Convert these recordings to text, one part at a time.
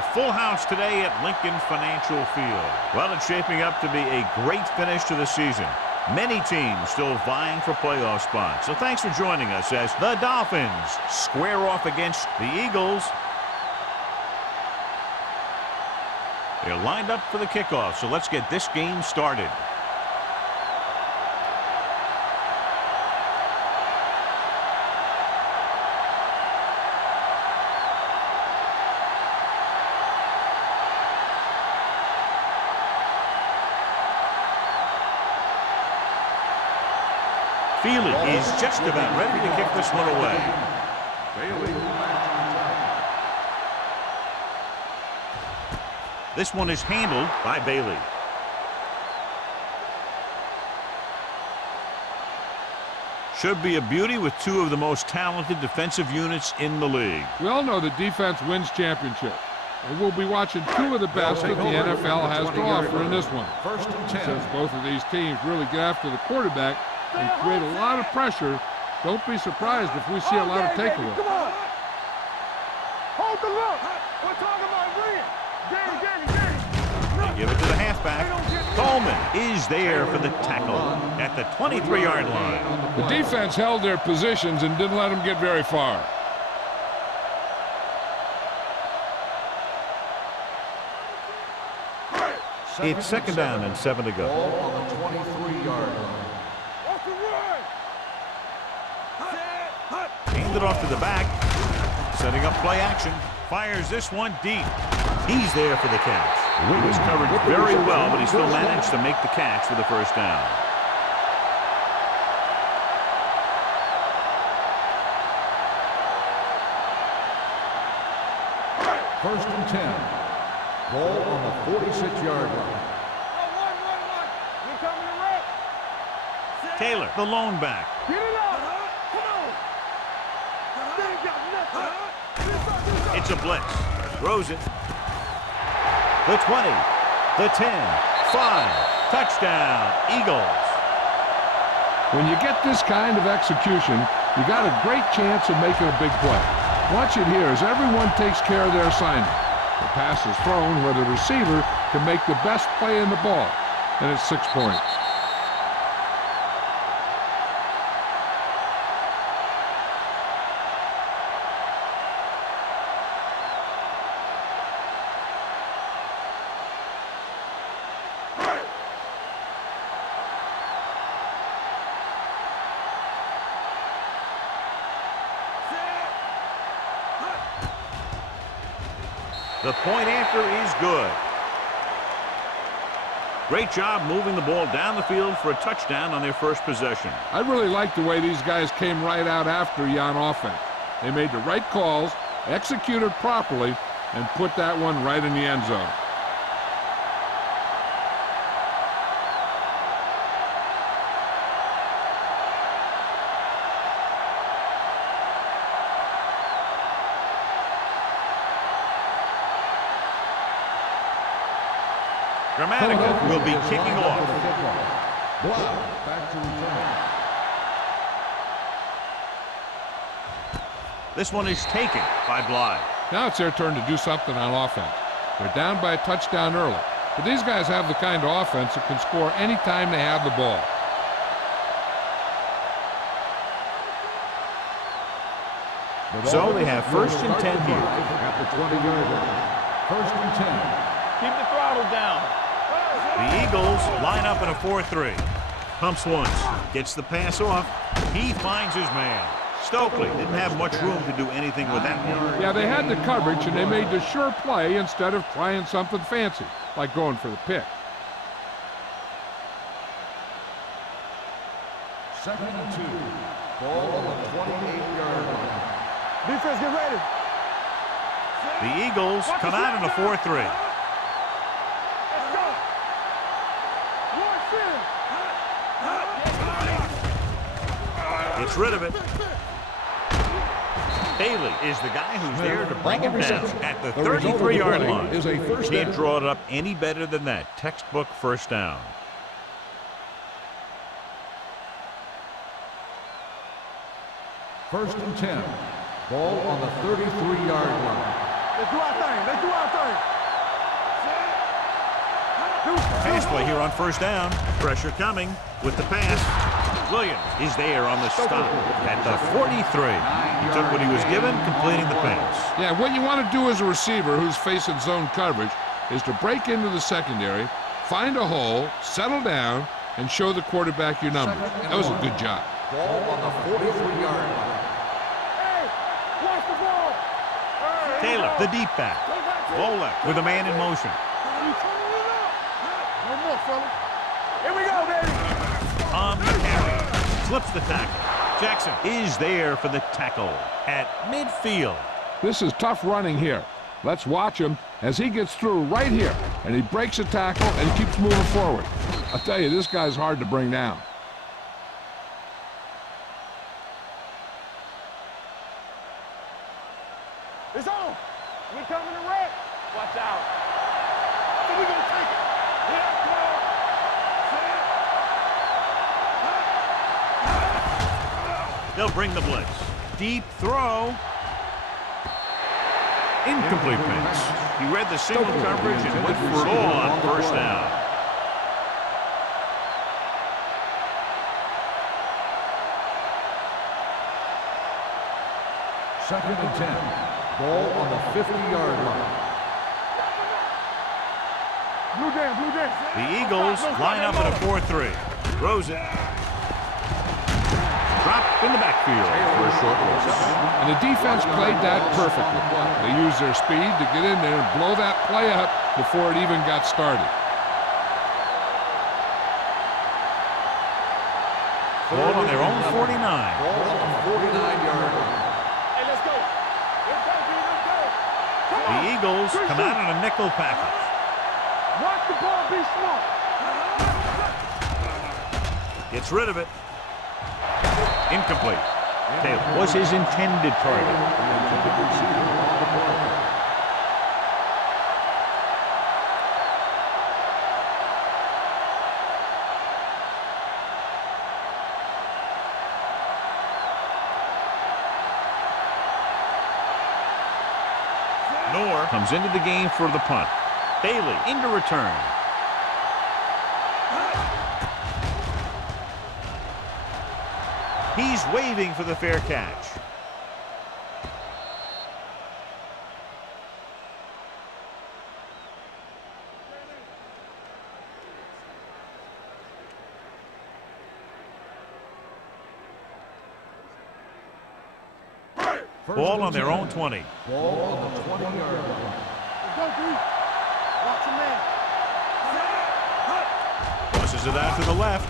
A full house today at Lincoln Financial Field. Well, it's shaping up to be a great finish to the season. Many teams still vying for playoff spots. So thanks for joining us as the Dolphins square off against the Eagles. They're lined up for the kickoff, so let's get this game started. Feely is just about ready to kick this one away. This one is handled by Bailey. Should be a beauty with two of the most talented defensive units in the league. We all know that defense wins championships. And we'll be watching two of the best that the NFL has to offer in this one. Since both of these teams really get after the quarterback and create a lot of pressure, don't be surprised if we see a lot of takeaways. Come on. Hold the look. We're talking about Green. They give it to the halfback. Coleman is there for the tackle at the 23-yard line. The defense held their positions and didn't let them get very far. It's second down and 7 to go. Ball on the 23-yard line. Hand it off to the back. Setting up play action. Fires this one deep. He's there for the catch. He was covered very well, but he still managed to make the catch for the first down. First and 10. Ball on the 46-yard line. Taylor, the lone back. Get it out. It's a blitz. Throws it. The 20, the 10, 5. Touchdown, Eagles. When you get this kind of execution, you got a great chance of making a big play. Watch it here as everyone takes care of their assignment. The pass is thrown where the receiver can make the best play in the ball, and it's 6 points. The point after is good. Great job moving the ball down the field for a touchdown on their first possession. I really like the way these guys came right out after you on offense. They made the right calls, executed properly, and put that one right in the end zone. Dramatica will be kicking off. Back to return. This one is taken by Blythe. Now it's their turn to do something on offense. They're down by a touchdown early, but these guys have the kind of offense that can score anytime they have the ball. So they have first and 10 here. At the 20-yard line. First and 10. Keep the throttle down. The Eagles line up in a 4-3. Pumps once, gets the pass off. He finds his man. Stokely didn't have much room to do anything with that one. Yeah, they had the coverage, and they made the sure play instead of trying something fancy, like going for the pick. Second and 2. Ball on the 28-yard line. Defense, get ready. The Eagles come out in a 4-3. Gets rid of it. Bailey is the guy who's there to bring him down at the 33-yard line. Can't draw it up any better than that. Textbook first down. First and 10. Ball on the 33-yard line. Let's do our thing. Let's do our thing. Pass play here on first down. Pressure coming with the pass. Williams is there on the stop at the 43. He took what he was given, completing the pass. Yeah, what you want to do as a receiver who's facing zone coverage is to break into the secondary, find a hole, settle down, and show the quarterback your numbers. That was a good job. Ball on the 43-yard line. Hey, watch the ball. Taylor, the deep back. Volek with a man in motion. No more, fellas. Here we go, baby. On the carry. Slips the tackle. Jackson is there for the tackle at midfield. This is tough running here. Let's watch him as he gets through right here, and he breaks a tackle and keeps moving forward. I tell you, this guy's hard to bring down. It's on. We coming to wreck. Watch out. So we gonna take it. Yeah, come on. They'll bring the blitz. Deep throw. Incomplete pass. He read the single coverage and went for it all on first down. Second and 10. Ball on the 50-yard line. Blue down, blue down. The Eagles line up at a 4-3. Throws it. Drop in the backfield for a short loss. And the defense played that perfectly. They used their speed to get in there and blow that play up before it even got started. Ball on their own 49. Ball on the 49-yard line. Hey, let's go. Let's go, B. Let's go. Come The on. Eagles come out on a nickel package. Watch the ball. Be smart. Gets rid of it. Incomplete. Taylor was his intended target. Noor comes into the game for the punt. Bailey into return. He's waving for the fair catch. Ball on their own 20. Ball on the 20-yard line. Let's go, B. Watch your man. Pushes it out to the left.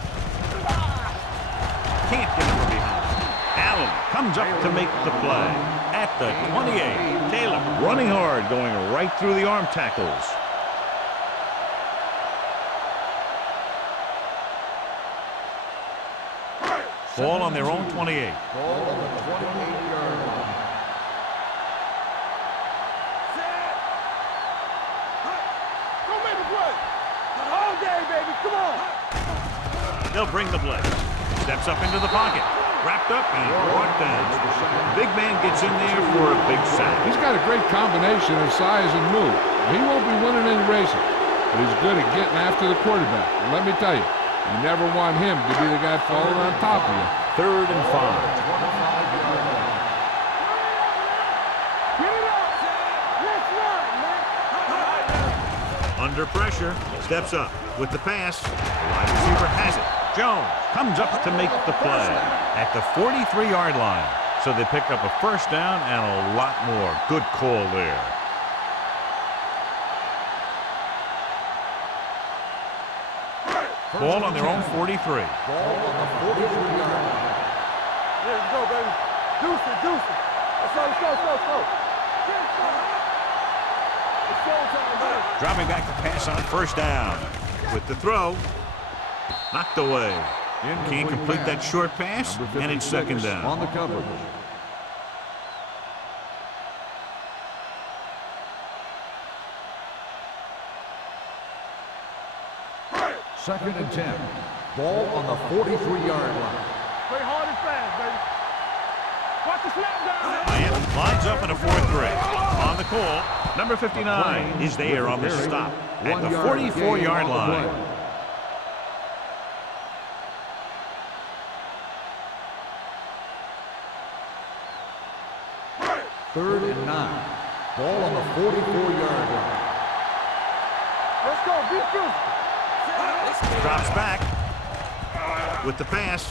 Can't get him from behind. Allen comes up to make the play. At the 28. Taylor running hard, going right through the arm tackles. Ball on their own 28. Ball on the 28-yard line. Go make the play. All day, baby. Come on. They'll bring the blitz. Steps up into the pocket. Wrapped up and brought down. Big man gets in there for a big sack. He's got a great combination of size and move. He won't be winning any races, but he's good at getting after the quarterback. And let me tell you, you never want him to be the guy falling on top of you. 3rd and 5. 25-yard line. Get it up. Let's run, man. Under pressure. Steps up with the pass. The wide receiver has it. Jones comes up to make the play at the 43-yard line. So they pick up a first down and a lot more. Good call there. Ball on their own 43. Ball on the 43-yard line. Yeah, let's go, baby. Deuce it, deuce it. Let's go, let's go, let's go, let's go. It's showtime, baby. Dropping back to pass on first down. With the throw. Knocked away. Can't complete that short pass, and it's second down. On the coverage. Second and 10. Ball on the 43-yard line. Play hard and fast, baby. Watch the snap down. Miami lines up in a 4-3. On the call, number 59 is there on the stop at the 44-yard line. Third and 9. Ball on the 44-yard line. Let's go. Be physical. Drops back with the pass.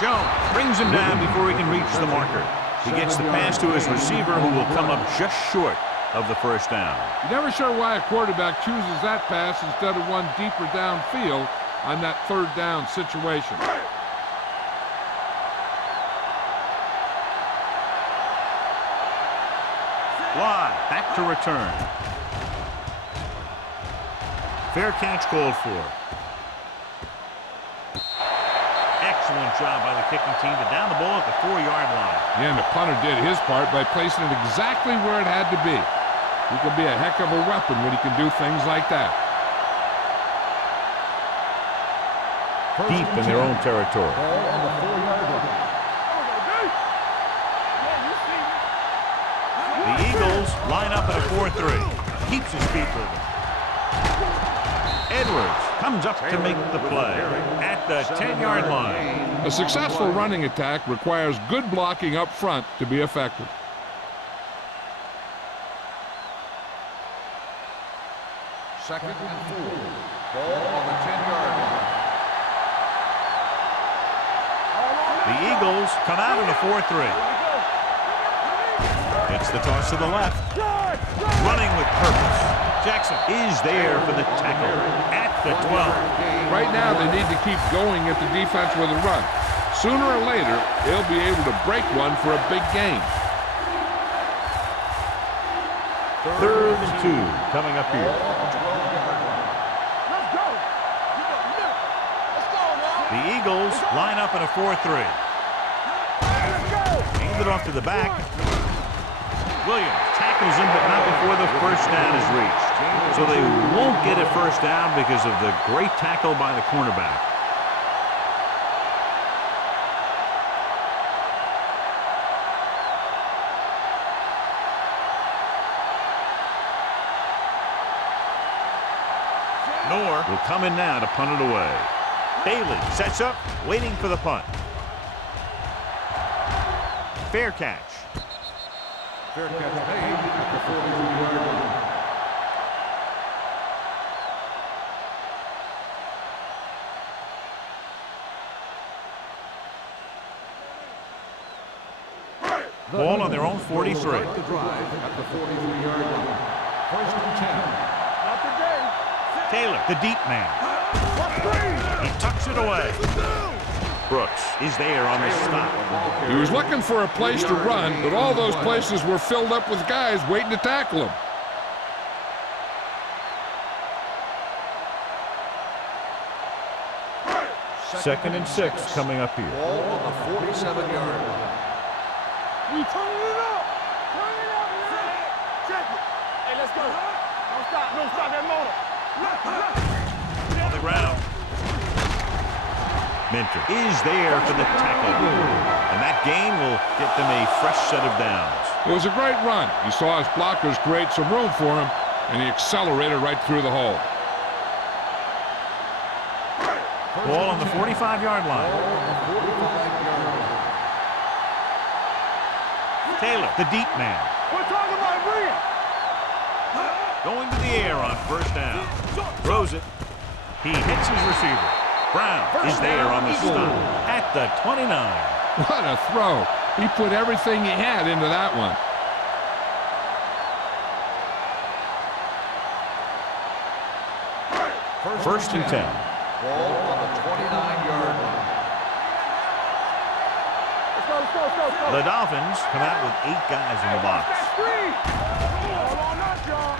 Jones brings him down before he can reach the marker. He gets the pass to his receiver, who will come up just short of the first down. You're never sure why a quarterback chooses that pass instead of one deeper downfield on that third down situation. Line back to return. Fair catch called for. Excellent job by the kicking team to down the ball at the 4-yard line. Yeah, and the punter did his part by placing it exactly where it had to be. He can be a heck of a weapon when he can do things like that. Deep in their own territory. Ball on the 4-yard line. The Eagles line up at a 4-3. Keeps his feet moving. Edwards comes up to make the play at the 10-yard line. A successful running attack requires good blocking up front to be effective. Second and 4. Ball on the 10-yard line. The Eagles come out in a 4-3. It's the toss to the left. Running with purpose. Jackson is there for the tackle at the 12. Right now, they need to keep going at the defense with a run. Sooner or later, they'll be able to break one for a big gain. Third and 2 coming up here. Let's go. Let's go now. The Eagles line up in a 4-3. Let's go. Hand it off to the back. Williams tackles him, but not before the first down is reached. So they won't get a first down because of the great tackle by the cornerback. Noor will come in now to punt it away. Bailey sets up, waiting for the punt. Fair catch. Fair catch made at the 43-yard line. Ball on their own 43. Start the drive at the 43-yard line. First and 10. Not today. Taylor, the deep man. He tucks it away. Brooks is there on the stop. He was looking for a place to run, but all those places were filled up with guys waiting to tackle him. Second and 6 coming up here. Ball on the 47-yard line. We turning it up. Turn it up, man. Check it. Hey, let's go. Don't stop. Don't stop that motor. On the ground. Minter is there for the tackle. And that gain will get them a fresh set of downs. It was a great run. He saw his blockers create some room for him, and he accelerated right through the hole. Ball on the 45-yard line. Taylor, the deep man. We're talking about brilliant. Going to the air on first down. Throws it. He hits his receiver. Brown is there on the stop at the 29. What a throw. He put everything he had into that one. First and 10. Ball on the 29-yard line. Let's go, let's go, let's go, let's go. The Dolphins come out with 8 guys in the box. Hold on us, y'all.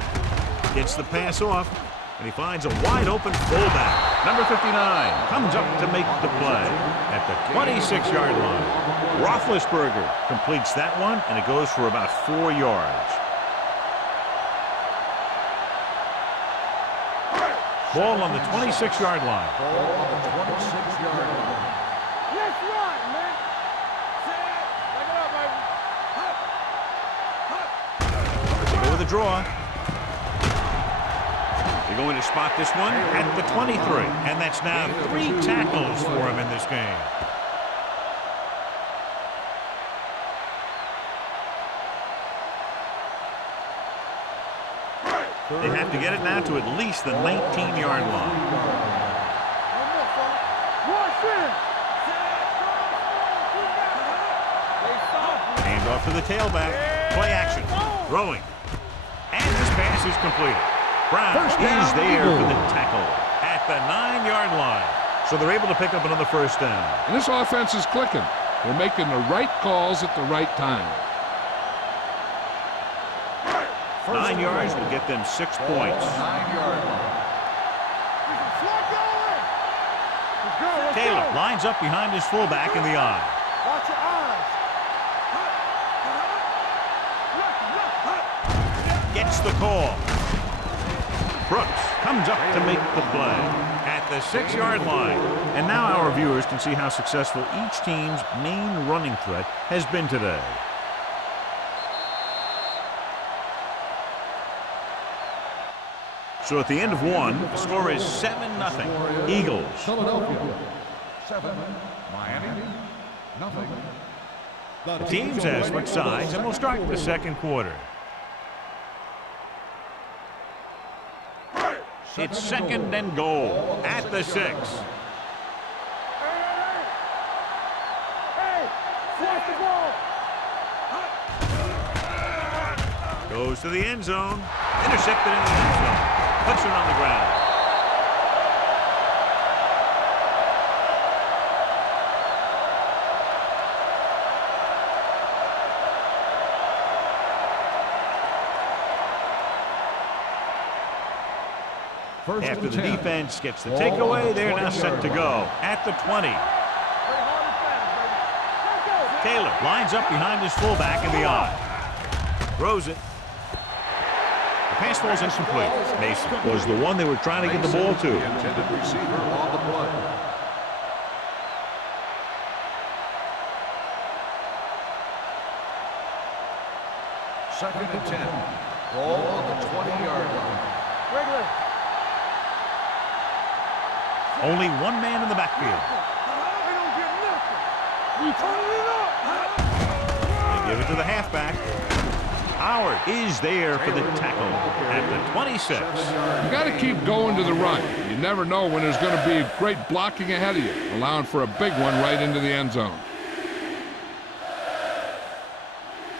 Gets the pass off, and he finds a wide open fullback. Number 59 comes up to make the play at the 26-yard line. Roethlisberger completes that one, and it goes for about 4 yards. Ball on the 26-yard line. Ball on the 26-yard line. Let's run, man. Back it up, the draw. They're going to spot this one at the 23. And that's now 3 tackles for him in this game. They have to get it now to at least the 19-yard line. Hand off to the tailback. Play action. Throwing. And this pass is completed. Brown is there for the tackle at the 9-yard line. So they're able to pick up another first down. And this offense is clicking. They're making the right calls at the right time. 9 yards will get them 6 points. 9-yard line. Taylor lines up behind his fullback in the eye. Watch your eyes. Gets the call. Brooks comes up to make the play at the 6-yard line. And now our viewers can see how successful each team's main running threat has been today. So at the end of one, the score is 7-0. Eagles. Philadelphia 7, Miami nothing. The teams have switched sides, and we'll start the second quarter. It's second and goal at the 6. Hey, force the ball. Goes to the end zone. Intercepted in the end zone. Puts it on the ground. First After and the 10. defense gets the takeaway, they're now set to go at the 20. Taylor lines up behind his fullback in the eye. Throws it. The pass falls incomplete. Mason was the one they were trying to get the ball to. The intended receiver on the play. Second and 10. Ball on the 20-yard line. Regular. Only one man in the backfield. They don't get nothing. We turning it up. They give it to the halfback. Howard is there for the tackle at the 26. You got to keep going to the run. You never know when there's going to be great blocking ahead of you, allowing for a big one right into the end zone.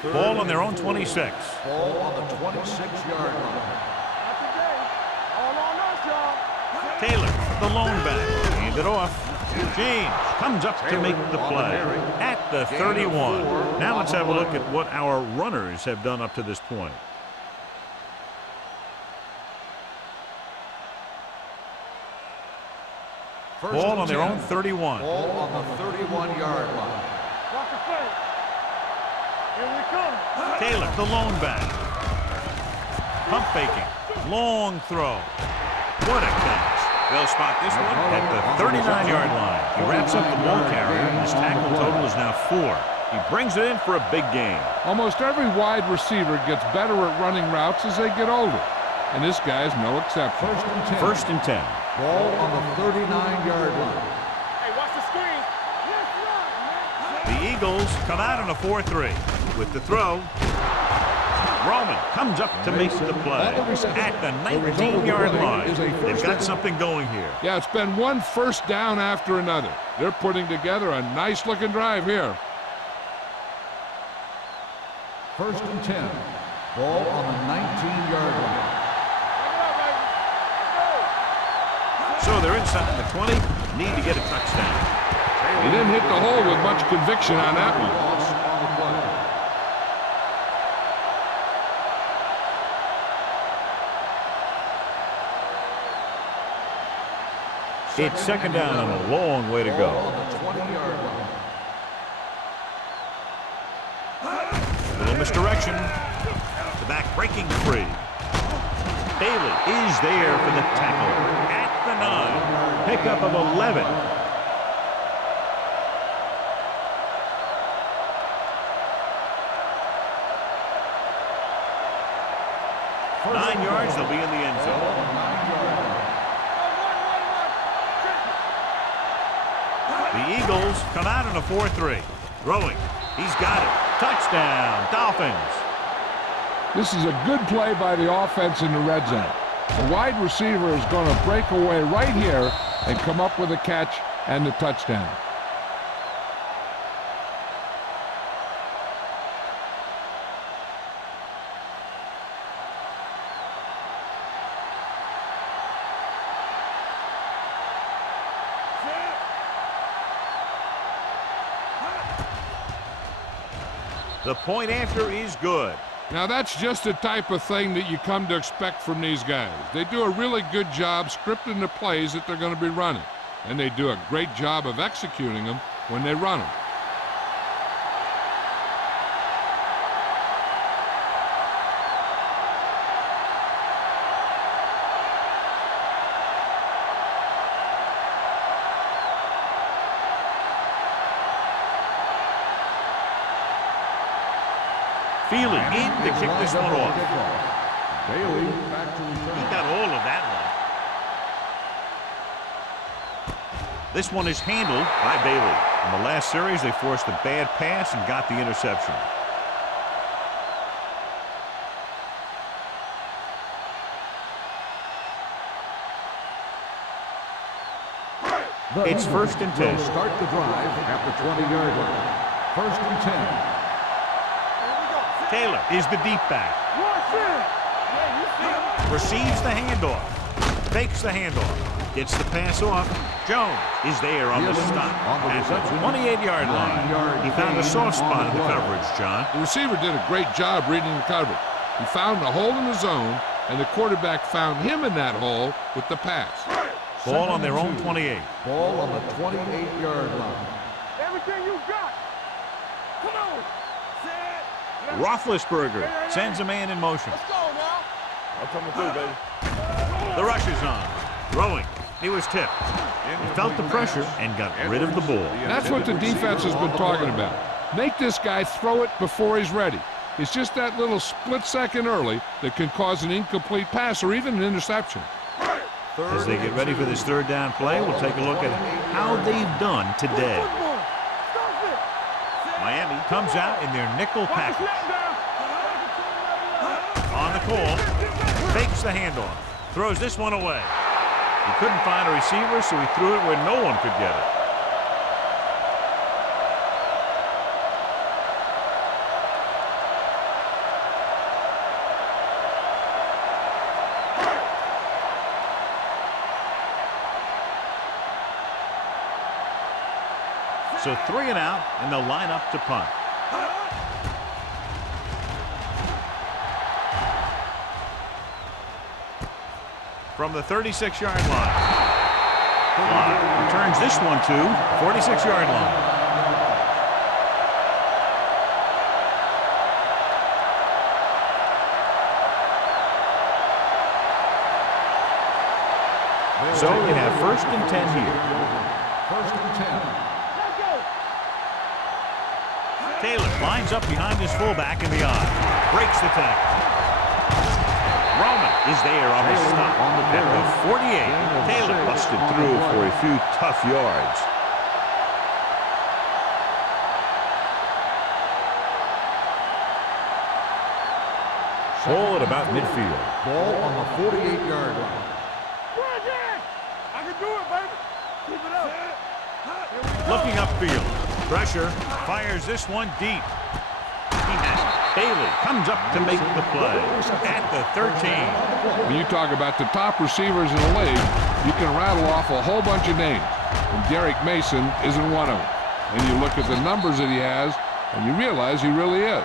Ball on their own 26. Ball on the 26-yard line. Not today. All on us, y'all. Taylor, the lone back, hand it off. James comes up to make the play at the 31. Now let's have a look at what our runners have done up to this point. Ball on their own 31. Ball on the 31-yard line. Watch the play. Here we come. Taylor, the lone back. Pump faking. Long throw. What a catch. They'll spot this one at the 39-yard line. He wraps up the ball carrier, and his tackle total is now 4. He brings it in for a big gain. Almost every wide receiver gets better at running routes as they get older, and this guy's no exception. First and 10. First and 10. Ball on the 39-yard line. Hey, watch the screen. Let's run, man. The Eagles come out on a 4-3. With the throw, Roman comes up to make the play at the 19-yard line. They've got something going here. Yeah, it's been one first down after another. They're putting together a nice-looking drive here. First and 10. Ball on the 19-yard line. So they're inside the 20, need to get a touchdown. He didn't hit the hole with much conviction on that one. Loss on the play. It's second down and a long way to Ball go. on the 20-yard line. A little misdirection. The back breaking free. Bailey is there for the tackle at the 9. Pickup of 11. 9 yards, they'll be in the end zone. The Eagles come out in a 4-3. Throwing. He's got it. Touchdown, Dolphins. This is a good play by the offense in the red zone. The wide receiver is going to break away right here and come up with a catch and the touchdown. The point after is good. Now that's just the type of thing that you come to expect from these guys. They do a really good job scripting the plays that they're going to be running. And they do a great job of executing them when they run them. Feely in to kick this one off. Bailey back to return. He got all of that one. This one is handled by Bailey. In the last series, they forced a bad pass and got the interception. It's 1st and 10. Will start the drive at the 20-yard line. 1st and 10. Taylor is the deep back. Receives the handoff. Fakes the handoff. Gets the pass off. Jones is there on the stop at the 28-yard line. He found a soft spot in the coverage, John. The receiver did a great job reading the coverage. He found a hole in the zone, and the quarterback found him in that hole with the pass. Ball on their own 28. Ball on the 28-yard line. Everything you got. Come on. Roethlisberger sends a man in motion. Let's go now. I'm coming through, baby. The rush is on. Throwing. He was tipped. He felt the pressure and got rid of the ball. That's what the defense has been talking about. Make this guy throw it before he's ready. It's just that little split second early that can cause an incomplete pass or even an interception. As they get ready for this 3rd down play, we'll take a look at how they've done today. Miami comes out in their nickel package. On the call, fakes the handoff, throws this one away. He couldn't find a receiver, so he threw it where no one could get it. So 3 and out, and they'll line up to punt. From the 36-yard line. Returns this one to 46-yard line. So they have 1st and 10 here. 1st and 10. Taylor lines up behind his fullback in the eye. Breaks the tackle. Roman is there on the stop at the 48. Taylor busted through for a few tough yards. Ball at about midfield. Ball on the 48-yard line. I can do it, baby. Keep it up. Looking upfield. Pressure. Fires this one deep. He has it. Bailey comes up to make the play at the 13. When you talk about the top receivers in the league, you can rattle off a whole bunch of names. And Derek Mason isn't one of them. And you look at the numbers that he has, and you realize he really is.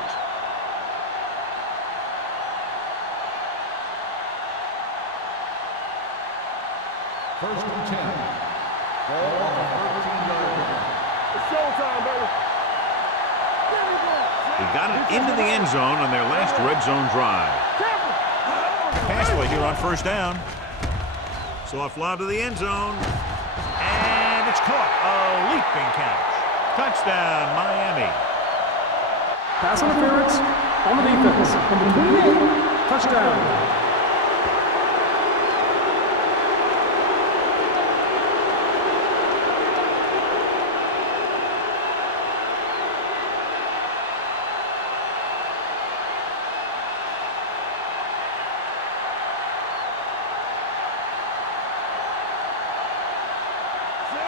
First and 10. Ball on the 13-yard line. It's showtime, baby. They got it into the end zone on their last red zone drive. Pass play here on 1st down. Soft lob to the end zone. And it's caught. A leaping catch. Touchdown, Miami. Pass interference on the defense. Number 28, touchdown.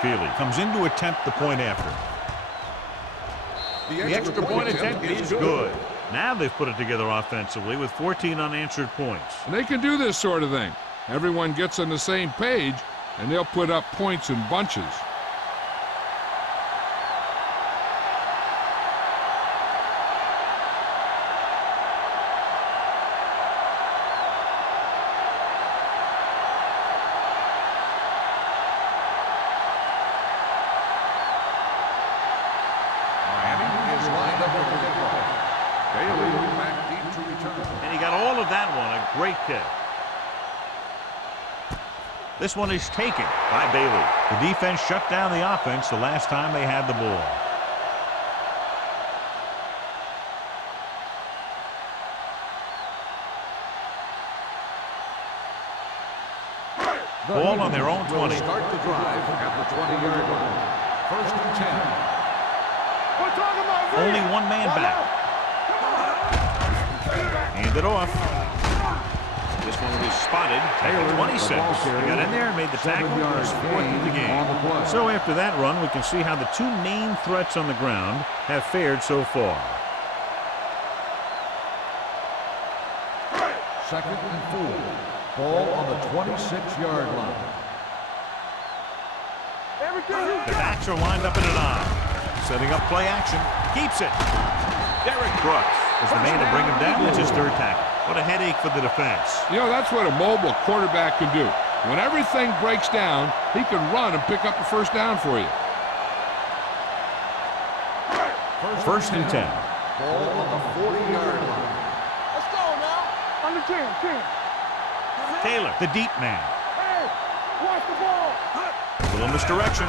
Feely comes in to attempt the point after. The extra point attempt is good. Now they've put it together offensively with 14 unanswered points. And they can do this sort of thing. Everyone gets on the same page, and they'll put up points in bunches. And he got all of that one. A great kick. This one is taken by Bailey. The defense shut down the offense the last time they had the ball. Ball on their own 20. Start the drive at the 20-yard line. First and 10. We're talking about Only one man back. Hand it off. This one was spotted at the 26. He got in there and made the tackle. His fourth of the game. So after that run, we can see how the two main threats on the ground have fared so far. Second and 4. Ball on the 26-yard line. The backs are lined up in an I. Setting up play action. Keeps it. Derek Brooks is the man to bring him down. It's his third tackle. What a headache for the defense. You know, that's what a mobile quarterback can do. When everything breaks down, he can run and pick up a first down for you. First and 10. Ball on the 40-yard line. Let's go now. On the 10. Taylor, the deep man. Hey, watch the ball. A little misdirection.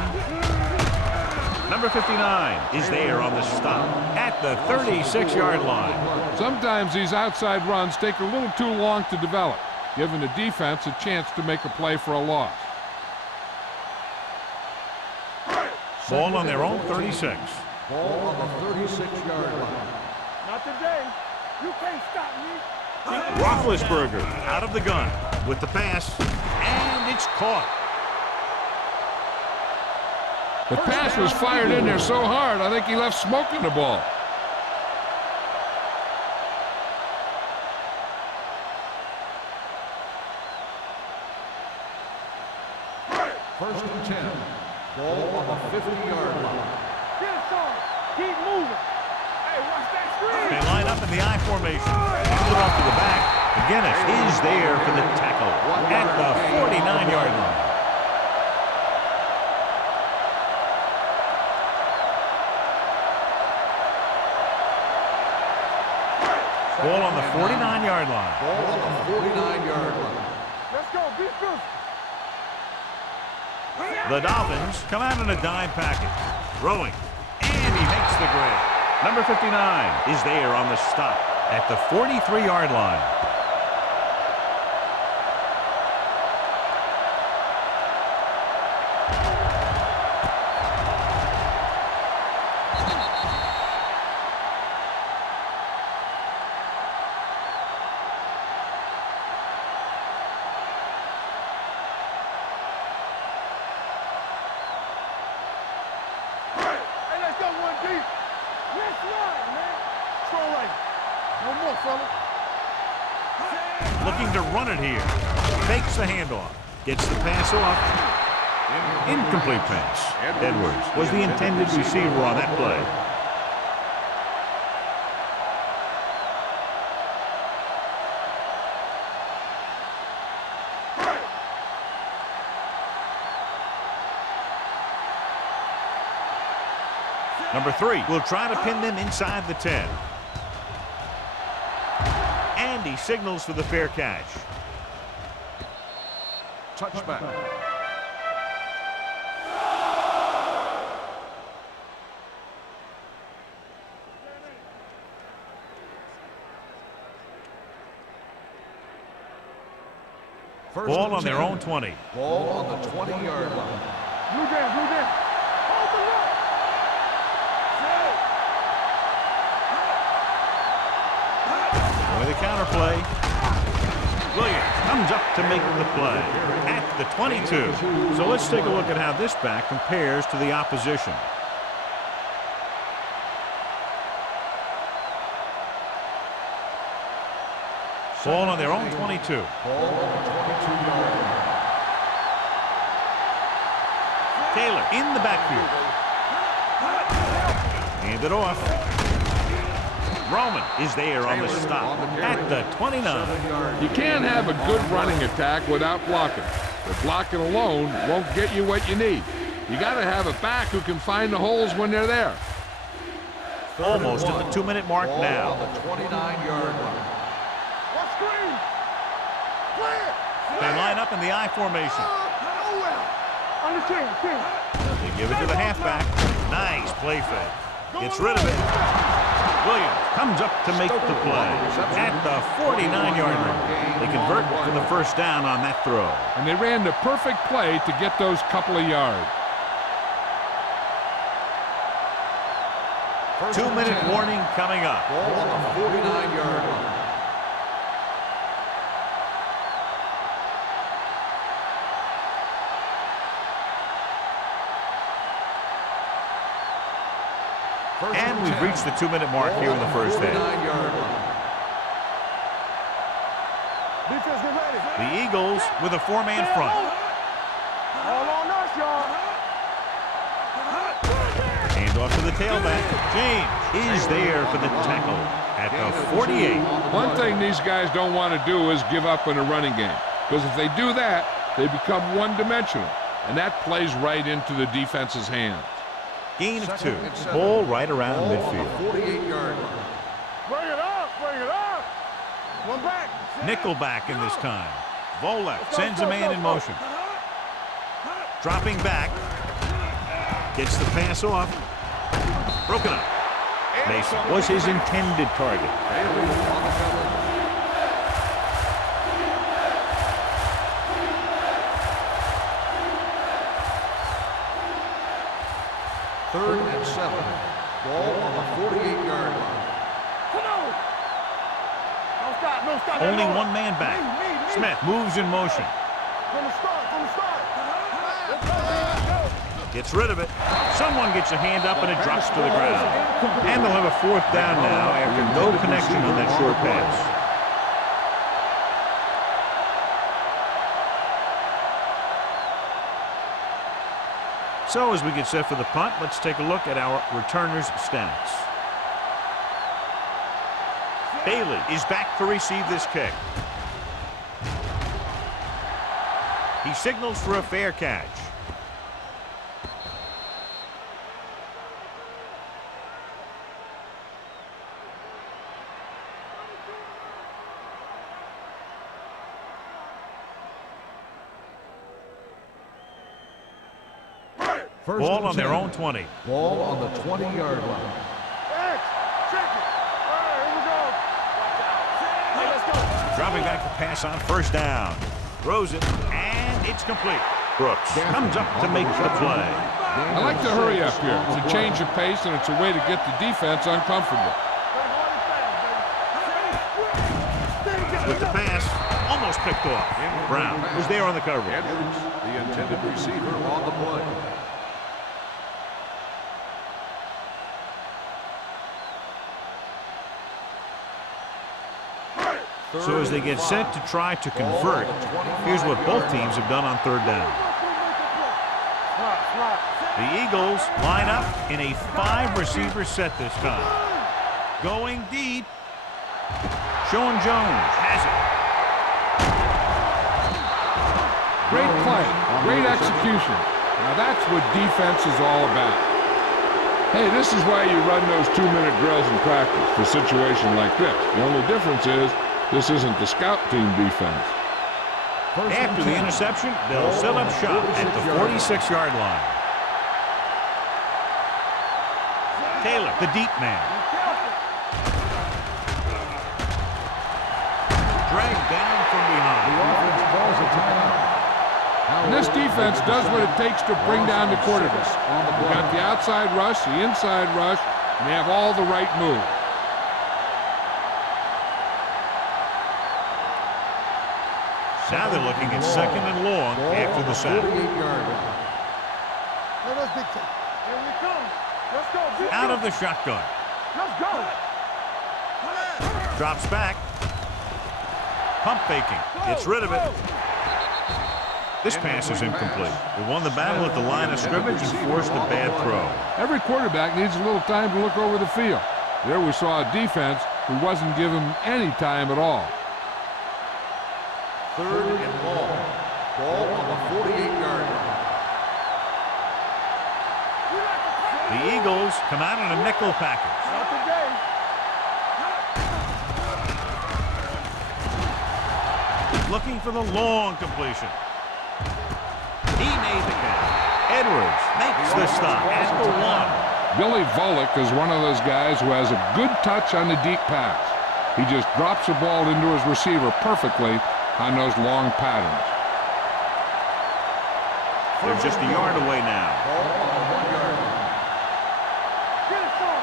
Number 59 is there on the stop at the 36-yard line. Sometimes these outside runs take a little too long to develop, giving the defense a chance to make a play for a loss. Ball on their own 36. Ball on the 36-yard line. Not today. You can't stop me. Roethlisberger out of the gun with the pass, and it's caught. The pass was fired in there so hard, I think he left smoke in the ball. First and 10. Ball on the 50-yard line. Get it, Sean. Keep moving. Hey, watch that screen. They line up in the I formation. Hand it off to the back. McGinnis is there for the tackle at the 49-yard line. Ball on the 49-yard line. Ball on the 49-yard line. Let's go. Be physical. The Dolphins come out in a dime package. Throwing. And he makes the grab. Number 59 is there on the stop at the 43-yard line. Hey, let's go one deep. Let's run, man. Throw right. No more, fella. Looking to run it here. Fakes the handoff. Gets the pass off. Incomplete pass. Edwards was the intended receiver on that play. Number 3 will try to pin them inside the 10. And he signals for the fair catch. Touchback. Ball on their own 20. Ball on the 20-yard line. Blue down, blue down. Hold the look. Boy, the counter play. Williams comes comes up to make the play at the 22. So let's take a look at how this back compares to the opposition. Ball on their own 22. Ball on the 22-yard line. Taylor in the backfield. Hand it off. Roman is there on the stop at the 29. You can't have a good running attack without blocking. But blocking alone won't get you what you need. You got to have a back who can find the holes when they're there. Almost at the 2-minute mark Ball now. on the 29-yard line. They line up in the I formation. On the 10. They give it to the halfback. Nice play fake. Gets rid of it. Williams comes up to make the play at the 49-yard line. They convert for the first down on that throw. And they ran the perfect play to get those couple of yards. 2-minute warning coming up. Ball on the 49-yard line. And we've reached the 2-minute mark here in the first half. Defense, get ready. The Eagles with a 4-man front. All on us, y'all. Hand off to the tailback. James is there for the tackle at the 48. One thing these guys don't want to do is give up in a running game. Because if they do that, they become one-dimensional. And that plays right into the defense's hands. Gain of 2. Ball right around midfield. 48-yard line. Bring it up. One back. Nickelback in this time. Volek sends a man in motion. Dropping back. Gets the pass off. Broken up. Mason was his intended target. Third and 7. Ball on the 48-yard line. Come on. No stop. Only one man back. Smith moves in motion. From the start. Gets rid of it. Someone gets a hand up and it drops to the ground. And they'll have a 4th down now after no connection on that short pass. So as we get set for the punt, let's take a look at our returners' stats. Bailey is back to receive this kick. He signals for a fair catch. Ball on their own 20. Ball on the 20-yard line. Check it. All right, here we go. Hey, let's go. Dropping back to pass on 1st down. Throws it, and it's complete. Brooks comes up to make the play. I like to hurry up here. It's a change of pace, and it's a way to get the defense uncomfortable. With the pass, almost picked off. Brown was there on the coverage. Edwards, the intended receiver, on the play. So as they get set to try to convert, here's what both teams have done on 3rd down. The Eagles line up in a 5-receiver set this time. Going deep. Sean Jones has it. Great play, great execution. Now that's what defense is all about. Hey, this is why you run those 2-minute drills in practice for a situation like this. The only difference is this isn't the scout team defense. After the interception, they'll set up shop at the 46-yard line. Taylor, the deep man. Dragged down from behind. The offense calls a timeout. And this defense does what it takes to bring down the quarterback. You got the outside rush, the inside rush, and they have all the right moves. Now they're looking at second and long after the sack. 48-yard line. Let us dictate. Here we come. Let's go. Out of the shotgun. Let's go. Drops back. Pump faking. Gets rid of it. This pass is incomplete. They won the battle at the line of scrimmage and forced a bad throw. Every quarterback needs a little time to look over the field. There we saw a defense who wasn't given any time at all. 3rd and long. Ball on the 48-yard line. The Eagles come out in a nickel package. Not today. Looking for the long completion. He made the catch. Edwards makes the stop at the 1. Billy Volek is one of those guys who has a good touch on the deep pass. He just drops the ball into his receiver perfectly on those long patterns. They're just a yard away now. Ball on the 1-yard line. Get it, son.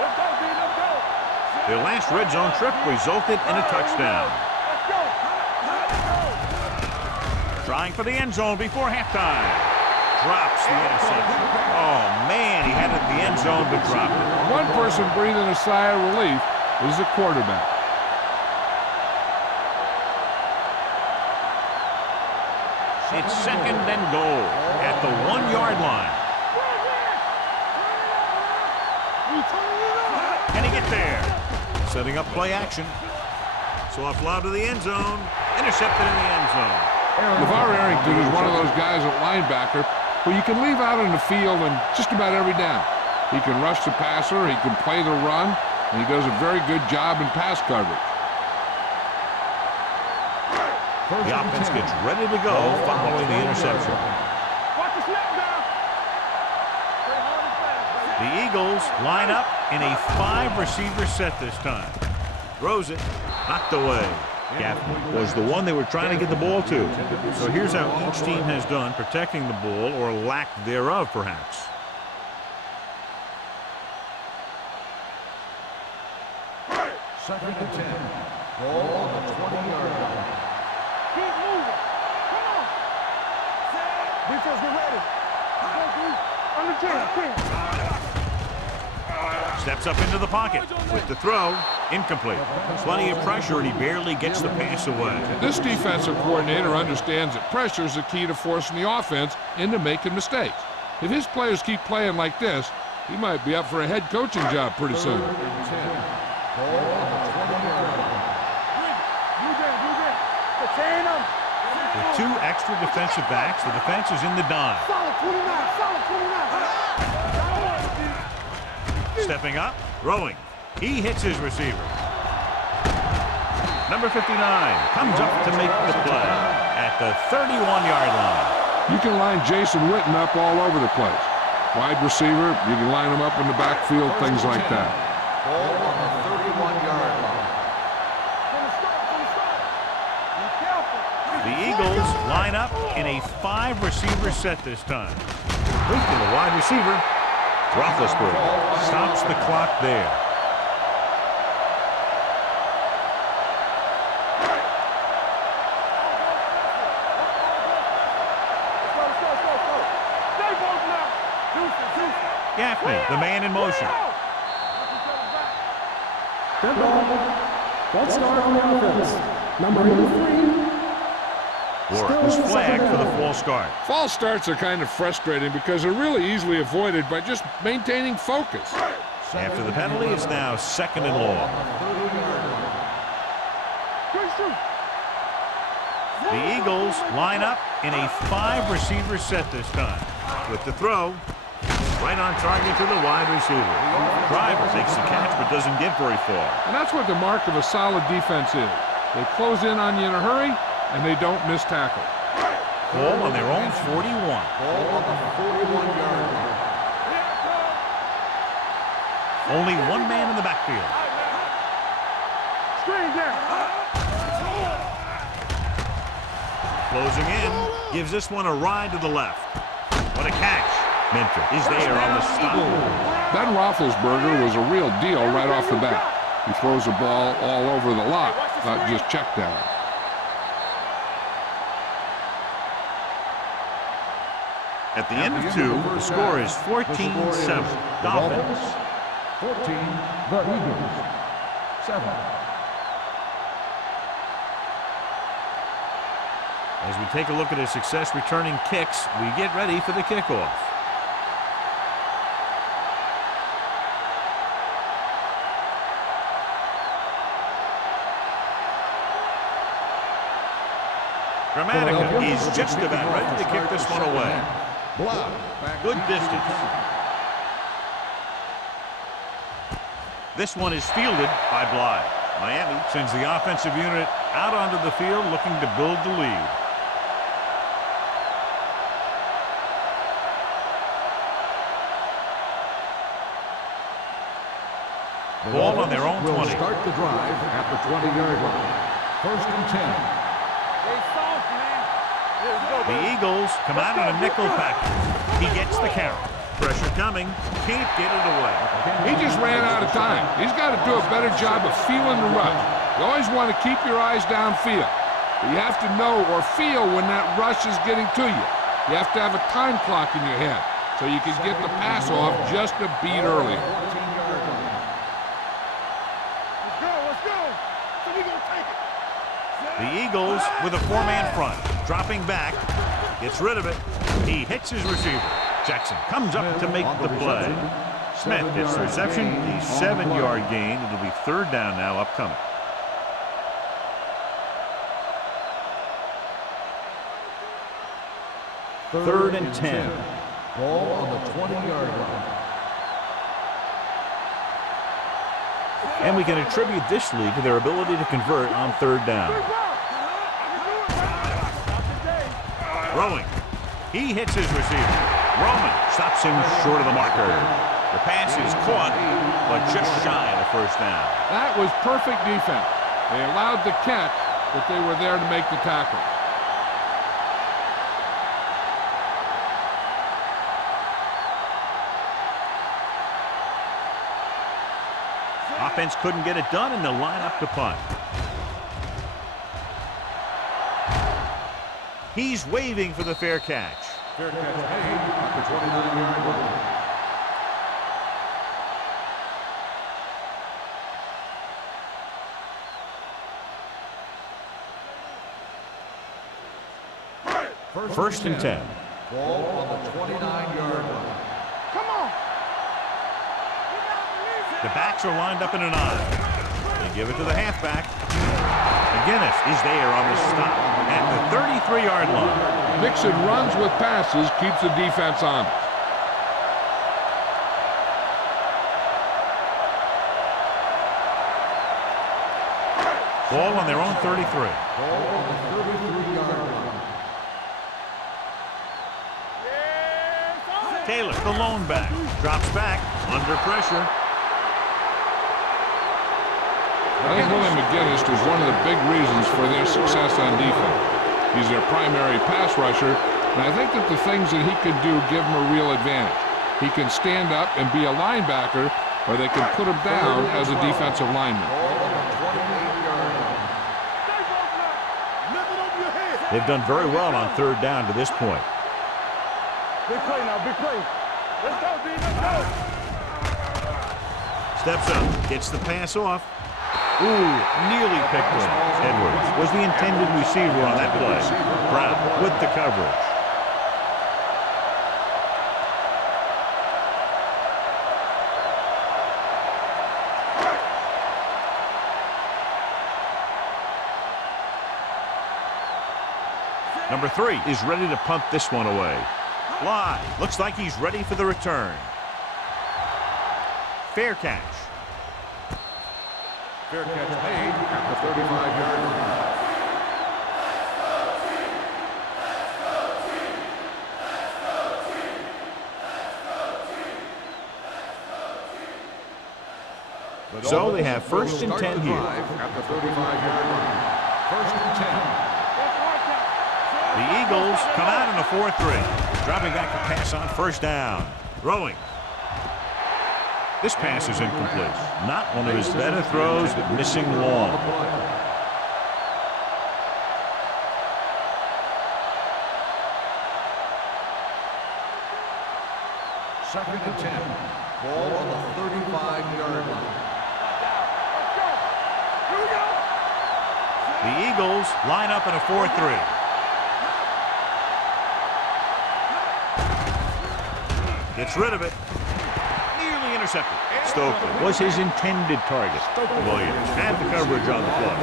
Let's go, D. Let's go. Their last red zone trip resulted in a touchdown. Let's go. Trying for the end zone before halftime. Drops the interception. Oh, man, he had it in the end zone but dropped it. One person breathing a sigh of relief is the quarterback. It's second and goal at the 1-yard line. Can he get there? Setting up play action. Soft lob to the end zone. Intercepted in the end zone. LeVar Arrington is one of those guys at linebacker who you can leave out in the field in just about every down. He can rush the passer, he can play the run, and he does a very good job in pass coverage. The offense gets ready to go following the interception. Watch the snap down. The Eagles line up in a 5-receiver set this time. Throws it, knocked away. Gaffney was the one they were trying to get the ball to. So here's how each team has done protecting the ball, or lack thereof, perhaps. Second and 10. Ball on the 20-yard line. Keep moving. Come on. Defense, get ready. Under 10. Steps up into the pocket with the throw. Incomplete. Plenty of pressure, and he barely gets the pass away. This defensive coordinator understands that pressure is the key to forcing the offense into making mistakes. If his players keep playing like this, he might be up for a head coaching job pretty soon. 3rd and 10. Ball on the 20-yard line. You there. Contain them. With 2 extra defensive backs, the defense is in the dime. Solid 29. Solid 29. Stepping up, throwing. He hits his receiver. Number 59 comes up to make the play at the 31-yard line. You can line Jason Witten up all over the place. Wide receiver, you can line him up in the backfield, things like that. Ball on the 31-yard line. From the start. Be careful. The Eagles line up in a 5-receiver set this time. Quick to the wide receiver. Roethlisberger stops the clock there. Gaffney, the man in motion. Good ball. False start on the offense. Number 3. Warren was flagged for the false start. False starts are kind of frustrating because they're really easily avoided by just maintaining focus. After the penalty, it's now second and long. The Eagles line up in a 5-receiver set this time. With the throw, right on target to the wide receiver. Driver takes the catch but doesn't get very far. And that's what the mark of a solid defense is. They close in on you in a hurry, and they don't miss tackle. Ball on their own 41. Ball on the 41-yard line. Only one man in the backfield. Screen down. Closing in, gives this one a ride to the left. What a catch. Minter is there on the stop. Ben Roethlisberger was a real deal right off the bat. He throws the ball all over the lot, not just check down. At the end of 2, the score is 14-7. Dolphins. 14, the Eagles. 7. As we take a look at his success returning kicks, we get ready for the kickoff. Gramatica is just about ready to kick this one away. Good distance. This one is fielded by Bly. Miami sends the offensive unit out onto the field looking to build the lead. Ball on their own 20. Start the drive at the 20-yard line. 1st and 10. The Eagles come out in a nickel package. He gets the count. Pressure coming. Can't get it away. He just ran out of time. He's got to do a better job of feeling the rush. You always want to keep your eyes downfield. But you have to know or feel when that rush is getting to you. You have to have a time clock in your head so you can get the pass off just a beat earlier. Let's go. So we gonna take it. The Eagles with a 4-man front. Dropping back. Gets rid of it. He hits his receiver. Jackson comes up to make the play. Smith gets the reception. A 7-yard gain. It'll be 3rd down now upcoming. Third and 10. Ball on the 20-yard line. And we can attribute this lead to their ability to convert on 3rd down. Throwing. He hits his receiver. Roman stops him short of the marker. The pass is caught, but just shy of the 1st down. That was perfect defense. They allowed the catch, but they were there to make the tackle. Offense couldn't get it done, and they'll line up to punt. He's waving for the fair catch. Fair catch made at the 29-yard line. First and 10. Ball on the 29-yard line. Come on. The backs are lined up in an I. They give it to the halfback. McGinnis is there on the stop at the 33-yard line. Mixing runs with passes keeps the defense on. Ball on their own 33. Ball on the 33-yard line. Taylor, the lone back, drops back under pressure. I think William McGinnis was one of the big reasons for their success on defense. He's their primary pass rusher, and I think that the things that he can do give him a real advantage. He can stand up and be a linebacker, or they can put him down as a defensive lineman. They've done very well on 3rd down to this point. Big play now, big play. Let's go, D, let's go. Steps up, gets the pass off. Ooh, nearly picked him. Edwards was the intended receiver on that play. Brown with the coverage. Number 3 is ready to punt this one away. Bly looks like he's ready for the return. Fair catch. Fair catch made at the 35-yard line. So they have 1st and 10 here. At the 35-yard line. 1st and 10. The Eagles come out in a 4-3. Dropping back to pass on 1st down. Throwing. This pass is incomplete. Not one of his better throws, but missing long. Second and 10. Ball on the 35-yard line. Let's go. Here we go. The Eagles line up in a 4-3. Gets rid of it. Nearly intercepted. Stokely was his intended target. Williams had the coverage on the play.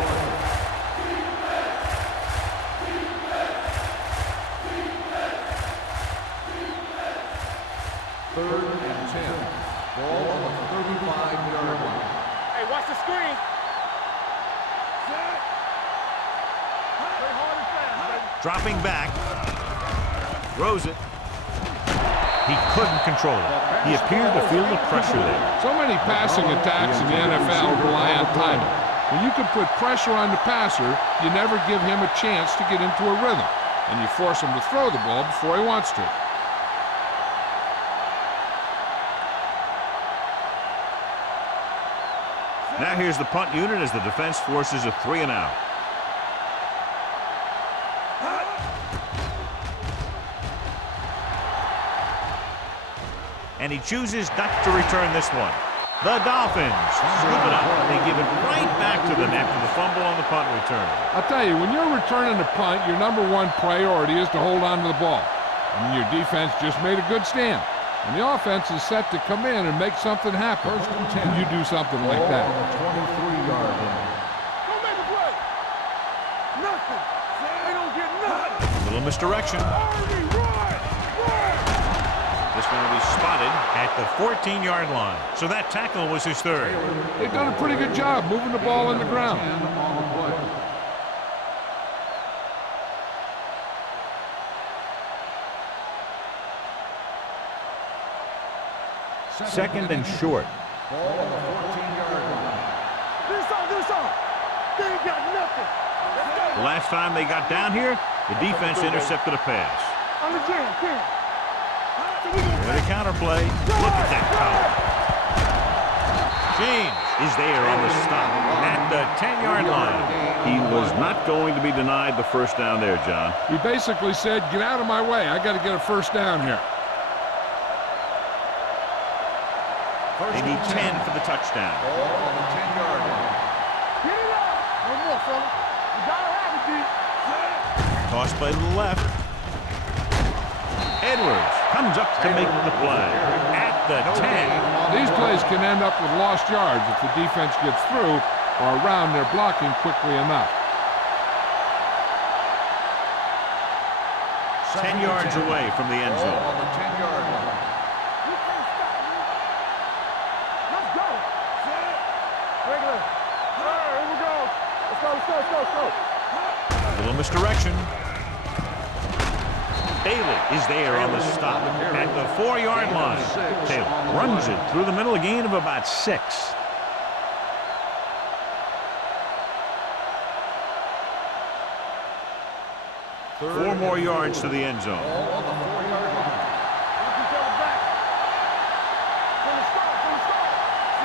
Third and 10. Ball on the 35-yard line. Hey, watch the screen. Set. Play hard and fast, baby. Dropping back. Throws it. He couldn't control it. He appeared to feel the pressure there. So many passing attacks in the NFL rely on timing. When you can put pressure on the passer, you never give him a chance to get into a rhythm, and you force him to throw the ball before he wants to. Now here's the punt unit as the defense forces a 3-and-out. And he chooses not to return this one. The Dolphins scoop it up. They give it right back to them after the fumble on the punt return. I'll tell you, when you're returning a punt, your #1 priority is to hold on to the ball. I mean, your defense just made a good stand. And the offense is set to come in and make something happen. First and 10. And you do something like Ball that. on the 23-yard line. Don't make a play. Nothing. They don't get nothing. Little misdirection. Army, run. This one will be spotted at the 14-yard line. So that tackle was his third. They've done a pretty good job moving the ball in the ground. 10 on the play. Second and short. Ball on the 14-yard line. Do something. They ain't got nothing. Let's go. The last time they got down here, the defense intercepted a pass. On the jam, King. With a counterplay, look at that power. James is there on the stop at the 10-yard line. He was not going to be denied the first down there, John. He basically said, get out of my way. I got to get a first down here. They need 10 for the touchdown. Ball on the 10-yard line. Get it out. One more, fella. You gotta have it, D. Toss play to the left. Edwards comes up to make the play at the 10. These plays can end up with lost yards if the defense gets through or around their blocking quickly enough. 10 yards away from the end Ball zone. on the 10-yard line. You can't stop me. Let's go. Regular. Here we go. Let's go. Little misdirection. Bailey is there on the stop at the 4-yard line. Taylor runs it through the middle, a gain of about 6. Four more yards to the end zone. Ball on the 4-yard line.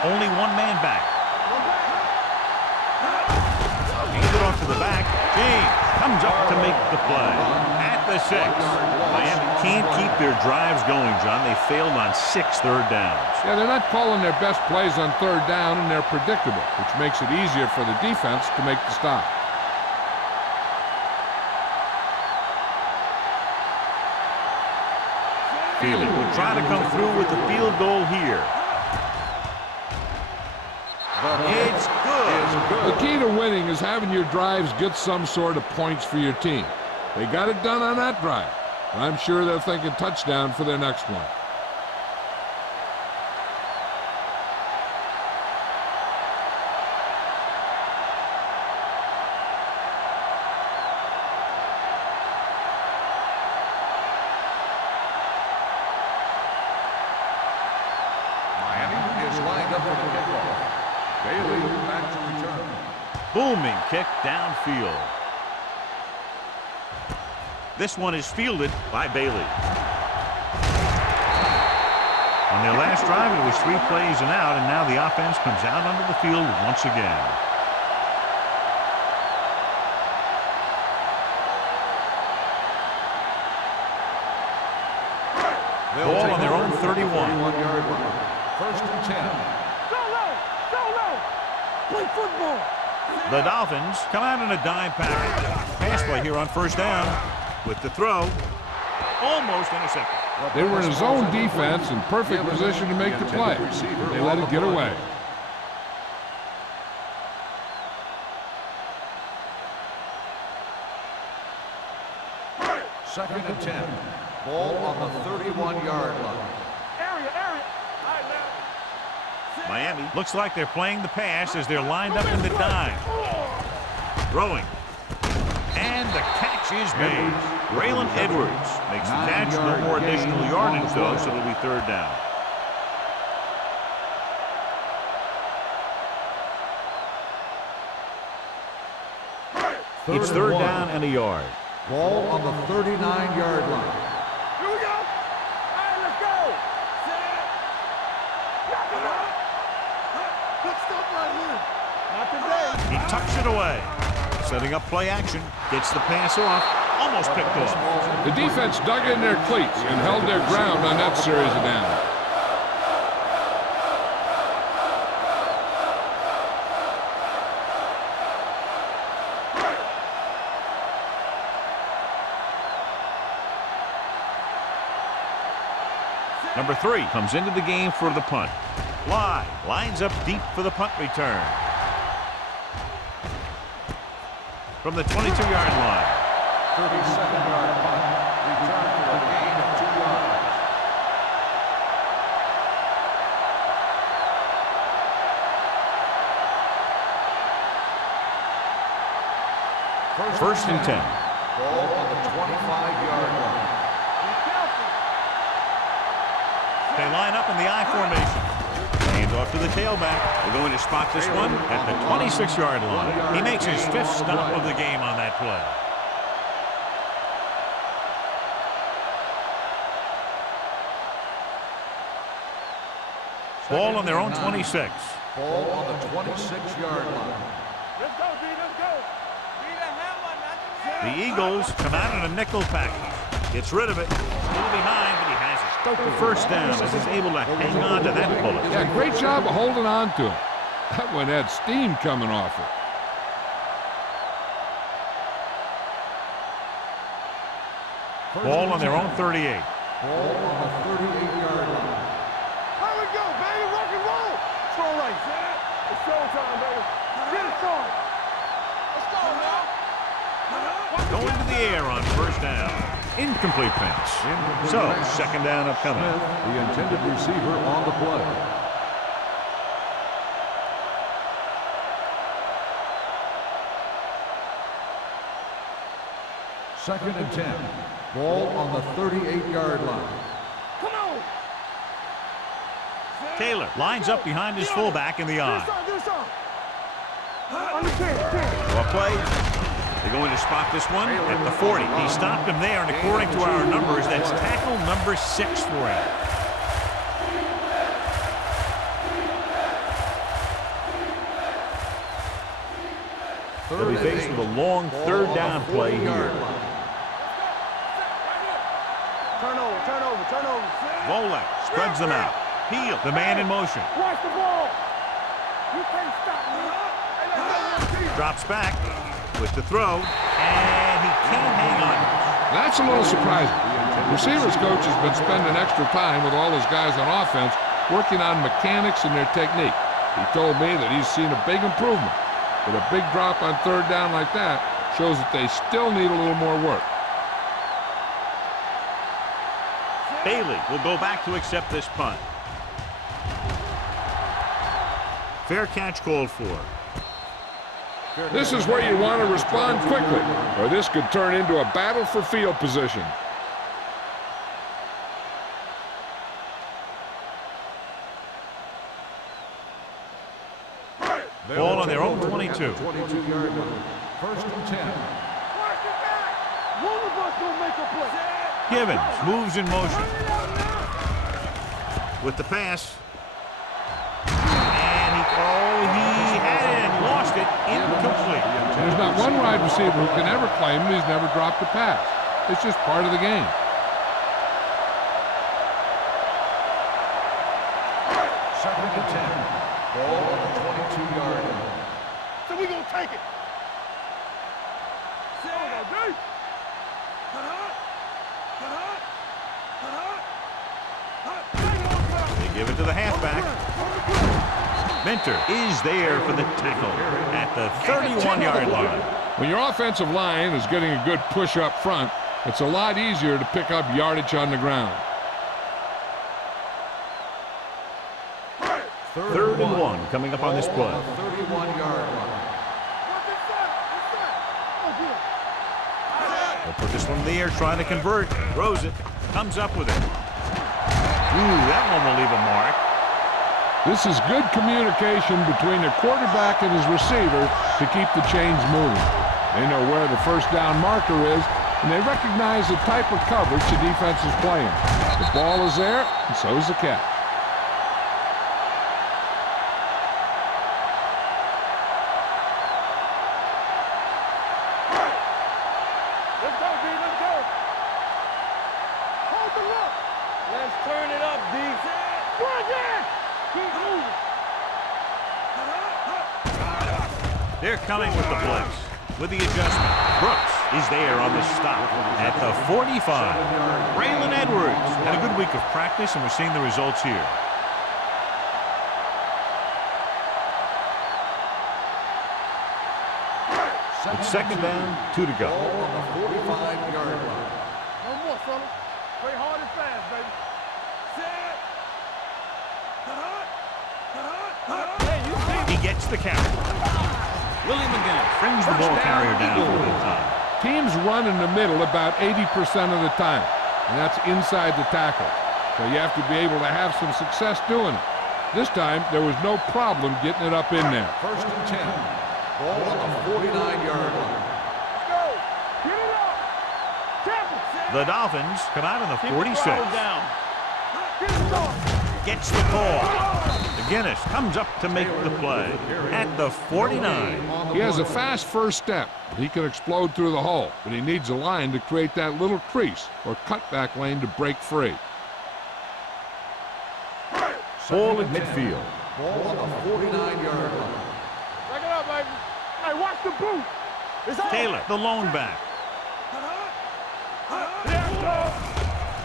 Only one man back. Handed off to the back. James comes up to make the play at the 6. Miami can't keep their drives going, John. They failed on 6 third downs. Yeah, they're not calling their best plays on third down, and they're predictable, which makes it easier for the defense to make the stop. Feely will try to come through with the field goal here. It's good. The key to winning is having your drives get some sort of points for your team. They got it done on that drive. I'm sure they're thinking touchdown for their next one. Miami is lined up for the kickoff. Bailey back to return. Booming kick downfield. This one is fielded by Bailey. On their last drive, it was 3 plays and out, and now the offense comes out onto the field once again. Ball on their own 31. 31-yard line. First and 10. Play football. The Dolphins come out in a dime package. Pass play here on first down with the throw. Almost intercepted. They were in a zone defense in perfect position to make the play. They let it get away. Second and 10. Ball on the 31-yard line. Area. All right, man. Miami looks like they're playing the pass as they're lined up in the dime. Throwing. And the catch is made. Braylon Edwards makes the catch. No more additional yardage, though, so it'll be third down. It's third down and a yard. Ball on the 39-yard line. Here we go. All right, let's go. Set. Knock it up. Good stuff right here. Not today. He tucks it away. Setting up play action. Gets the pass off. Almost picked off. The defense dug in their cleats and held their ground on that series of downs. Number 3 comes into the game for the punt. Fly lines up deep for the punt return. From the 22-yard line. 37-yard punt. Return for a gain of 2 yards. First and 10. Ball on the 25-yard line. They line up in the I formation. Hands off to the tailback. We're going to spot this one at the 26-yard line. He makes his 5th stop of the game on that play. Ball on their own 26. Ball on the 26-yard line. Let's go, D. Let's go. Be the hammer, not the The Eagles come out in a nickel package. Gets rid of it. A little behind, but he has it. First down as he's able to hang on to that bullet. Yeah, great job of holding on to him. That one had steam coming off it. Ball on their own 38. Ball on the 38-yard line. Here we go, baby. Rock and roll. Throw right. It's showtime, baby. Get it started. Let's go, man. Going to the air on first down. Incomplete pass. So, second down upcoming. The intended receiver on the play. Second and 10. Ball on the 38-yard line. Come on. Taylor lines up behind his fullback in the I. Do some. Understand. Draw play. They're going to spot this one at the 40. He stopped him there, and according to our numbers, that's tackle number 6 for him. They'll be faced with a long third down play here. Turnover. Volek spreads them out. Heel, the man in motion. Watch the ball. You can't stop me. Drops back with the throw, and he can't hang on. That's a little surprising. The receivers coach has been spending extra time with all his guys on offense working on mechanics and their technique. He told me that he's seen a big improvement, but a big drop on third down like that shows that they still need a little more work. Bailey will go back to accept this punt. Fair catch called for. This is where you want to respond quickly, or this could turn into a battle for field position. Ball on their own 22. 22-yard line. First and 10. One of us will make a play. Givens moves in motion. With the pass. And he had it and lost it. Incomplete. There's not one wide receiver who can ever claim he's never dropped a pass. It's just part of the game. Second and 10. Ball on the 22-yard line. So we gonna take it. They give it to the halfback. Minter is there for the tackle at the 31-yard line. When your offensive line is getting a good push up front, it's a lot easier to pick up yardage on the ground. Third and 1 coming up on this play. 31-yard line. They'll put this one in the air, trying to convert. Throws it. Comes up with it. Ooh, that one will leave a mark. This is good communication between the quarterback and his receiver to keep the chains moving. They know where the first down marker is, and they recognize the type of coverage the defense is playing. The ball is there, and so is the catch. Let's go, D. Let's go. Hold the look. Let's turn it up, D. Go again. Keep moving. They're coming with the blitz. With the adjustment, Brooks is there on the stop at the 45. Braylon Edwards had a good week of practice, and we're seeing the results here. It's second down, 2 to go. Ball on the 45-yard line. No more, fella. Play hard and fast, baby. He gets the carry. Willie McGinnis brings the ball carrier down for the time. Teams run in the middle about 80% of the time, and that's inside the tackle. So you have to be able to have some success doing it. This time, there was no problem getting it up in there. First and 10. Ball on the 49-yard line. Let's go. Get it up. Tackle. The Dolphins come out in the 46. Down. Get it started. Gets the call. McGinnis comes up to make the play at the 49. He has a fast first step. He can explode through the hole, but he needs a line to create that little crease or cutback lane to break free. Ball at midfield. Ball on the 49-yard line. Back it up, baby. Hey, watch the boot. It's on. Taylor, the lone back. Yeah,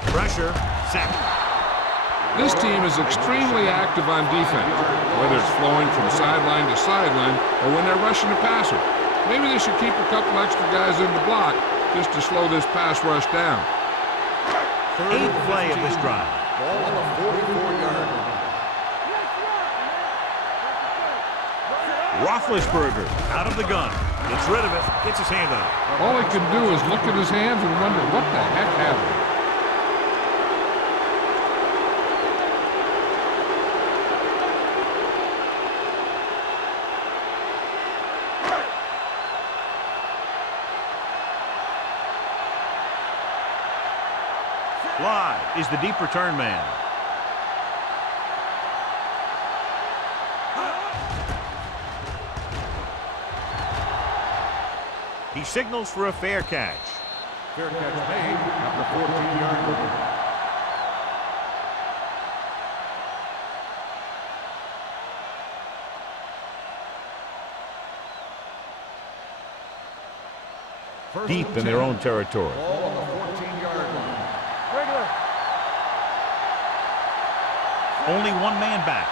Pressure, sack. This team is extremely active on defense, whether it's flowing from sideline to sideline or when they're rushing the passer. Maybe they should keep a couple extra guys in the block just to slow this pass rush down. Eighth play of this drive. Ball on the 44-yard line. Roethlisberger out of the gun. Gets rid of it. Gets his hand up. All he can do is look at his hands and wonder what the heck happened. Live is the deep return man. He signals for a fair catch. Fair catch made at the 14-yard line. First Deep and in their 10. own territory. Ball on the 14-yard line. regular. Only one man back.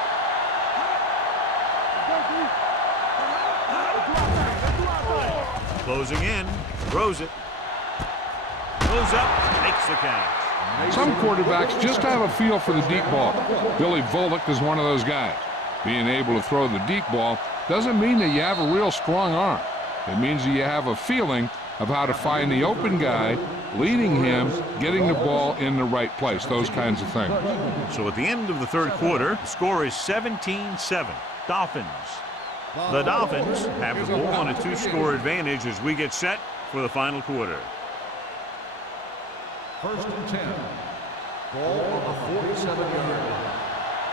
Closing in. Throws it. Goes up. Makes the catch. Some quarterbacks just have a feel for the deep ball. Billy Volek is one of those guys. Being able to throw the deep ball doesn't mean that you have a real strong arm. It means that you have a feeling of how to find the open guy, leading him, getting the ball in the right place, those kinds of things. So at the end of the third quarter, the score is 17-7. Dolphins. The Dolphins have the ball on a two-score advantage as we get set for the final quarter. First and 10. Ball on the 47-yard line.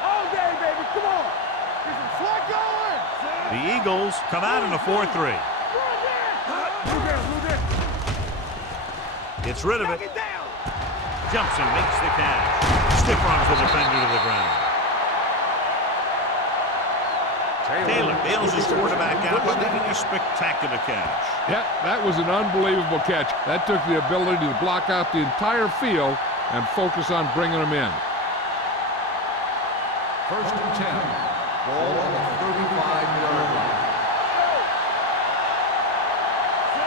All day, baby. Come on. Get some slack going. The Eagles come out in a 4-3. Gets rid of it. Jumps and makes the catch. Stiff arms the defender to the ground. Taylor bails his quarterback out by making a spectacular catch. Yeah, that was an unbelievable catch. That took the ability to block out the entire field and focus on bringing them in. First and 10. Ball on the 35-yard line.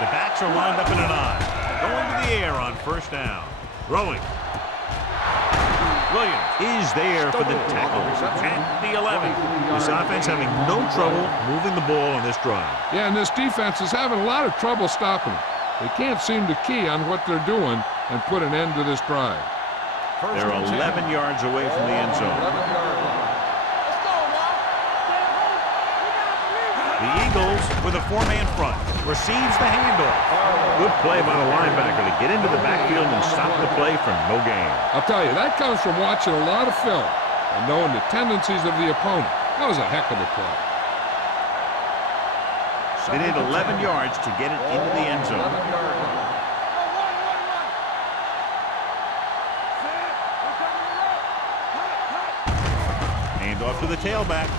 The backs are lined up in an I. Going to the air on first down. Throwing. Williams is there for the tackle at the 11. This offense having no trouble moving the ball on this drive. Yeah, and this defense is having a lot of trouble stopping them. They can't seem to key on what they're doing and put an end to this drive. They're 11 yards away from the end zone. 11-yard line. The Eagles with a four-man front. Receives the handoff. Good play by the linebacker to get into the backfield and stop the play for no gain. I'll tell you, that comes from watching a lot of film and knowing the tendencies of the opponent. That was a heck of a play. They need 11 yards to get it into the end zone. 11-yard line. Hand off to the tailback.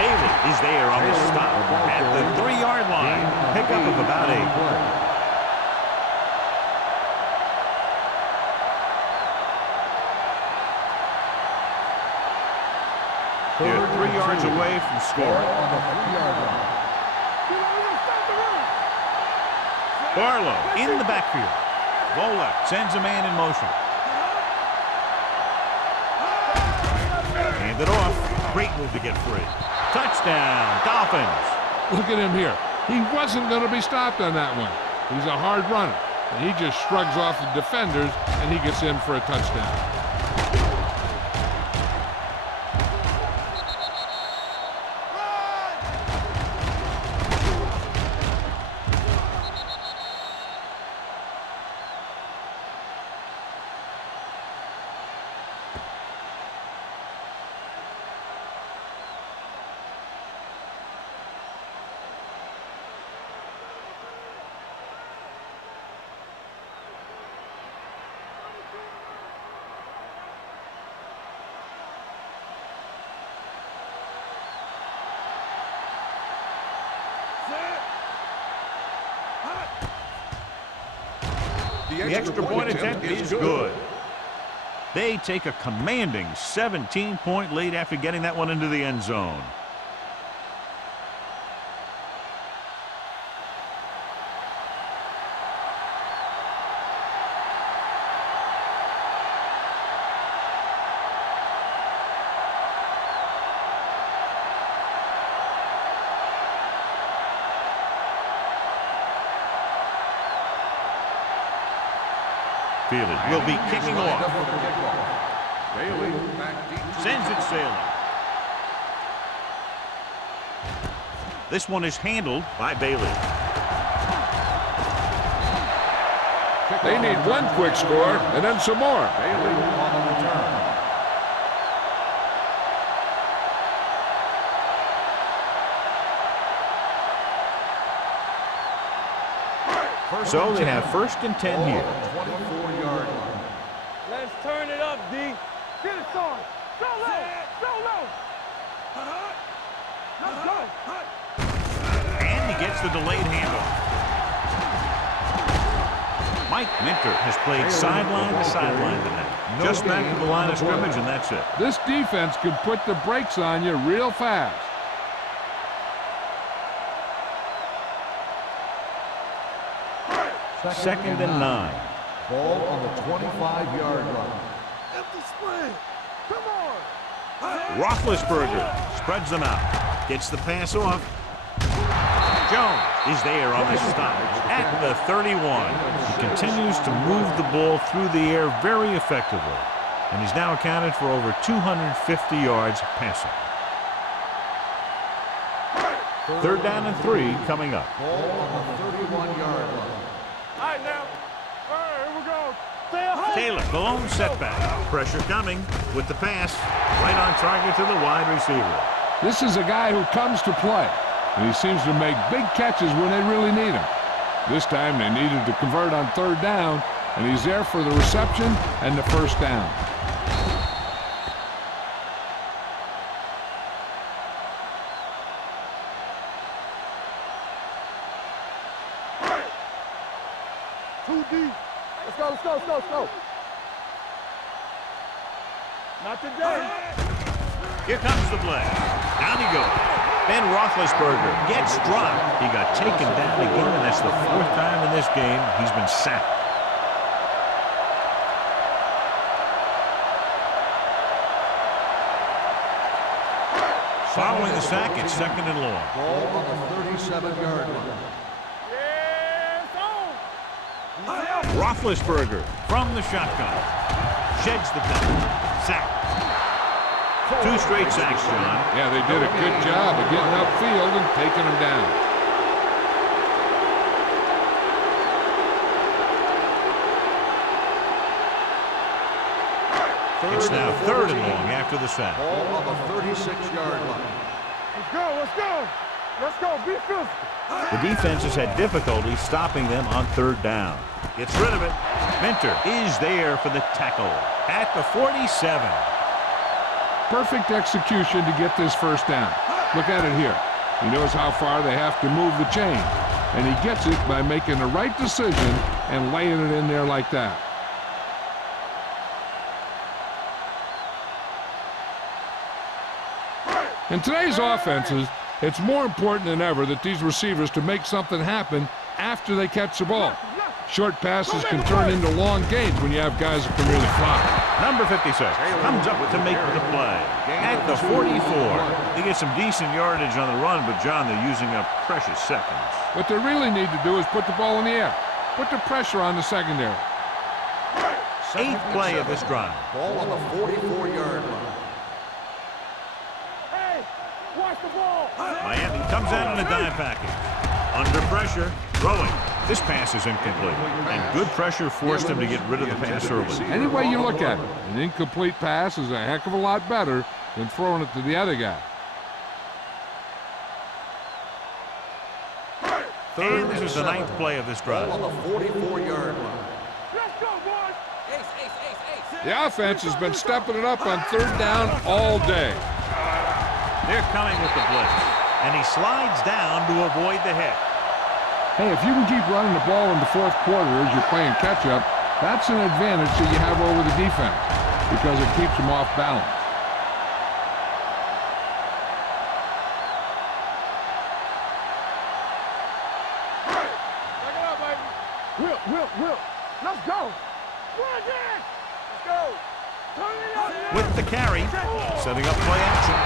Bailey is there on the stop at the 3-yard line. Pickup of about 8. They're 3 yards away from scoring. On the 3-yard line. Barlow in the backfield. Volek sends a man in motion. Hand it off. Great move to get free. Touchdown, Dolphins. Look at him here. He wasn't going to be stopped on that one. He's a hard runner, and he just shrugs off the defenders, and he gets in for a touchdown. The extra point attempt is good. They take a commanding 17-point lead after getting that one into the end zone. Field will be kicking off. Bailey back deep. Sends it sailing. This one is handled by Bailey. They need one quick score and then some more. Bailey on the return. So they have first and 10 here. 24-yard line. Let's turn it up, D. Get it on. Go low. Go low. Let's go. And he gets the delayed handoff. Mike Minter has played sideline to sideline tonight. Just back to the line of scrimmage, and that's it. This defense can put the brakes on you real fast. Second and 9. Ball on the 25-yard line. Empty split. Come on. Roethlisberger spreads them out. Gets the pass off. Jones is there on the stop at the 31. He continues to move the ball through the air very effectively. And he's now accounted for over 250 yards passing. Third down and 3 coming up. Ball on the 31-yard line. All right, now. All right, here we go. Stay at home. Taylor, the lone setback. Pressure coming with the pass. Right on target to the wide receiver. This is a guy who comes to play, and he seems to make big catches when they really need him. This time they needed to convert on third down, and he's there for the reception and the first down. Too deep. Let's go, let's go, let's go, let's go. Not today. Here comes the blitz. Down he goes. Ben Roethlisberger gets dropped. He got taken down again, and that's the 4th time in this game he's been sacked. Following the sack, it's 2nd and long. Ball on the 37-yard line. Roethlisberger from the shotgun. Sheds the penalty. Sack. 2 straight sacks, John. Yeah, they did a good job of getting upfield and taking them down. It's now 3rd and long after the sack. Ball on the 36-yard line. Let's go, let's go. Let's go, be physical. The defense has had difficulty stopping them on 3rd down. Gets rid of it. Minter is there for the tackle at the 47. Perfect execution to get this 1st down. Look at it here. He knows how far they have to move the chain, and he gets it by making the right decision and laying it in there like that. In today's offenses, it's more important than ever that these receivers to make something happen after they catch the ball. Short passes can turn into long gains when you have guys that can really fly. Number 56 comes up to make the play at the 44. They get some decent yardage on the run, but, John, they're using up precious seconds. What they really need to do is put the ball in the air. Put the pressure on the secondary. 8th play of this drive. Ball on the 44-yard line. Hey, watch the ball. Miami comes out in a dime package. Under pressure, throwing. This pass is incomplete, and good pressure forced him to get rid of the pass early. Any way you look at it, an incomplete pass is a heck of a lot better than throwing it to the other guy. And this is the 9th play of this drive. Ball on the 44-yard line. Let's go, boys. The offense has been stepping it up on 3rd down all day. They're coming with the blitz, and he slides down to avoid the hit. Hey, if you can keep running the ball in the 4th quarter as you're playing catch-up, that's an advantage that you have over the defense because it keeps them off balance. Back it up, baby. Will. Let's go. Run it. Let's go. Turn it up. With the carry, setting up play action.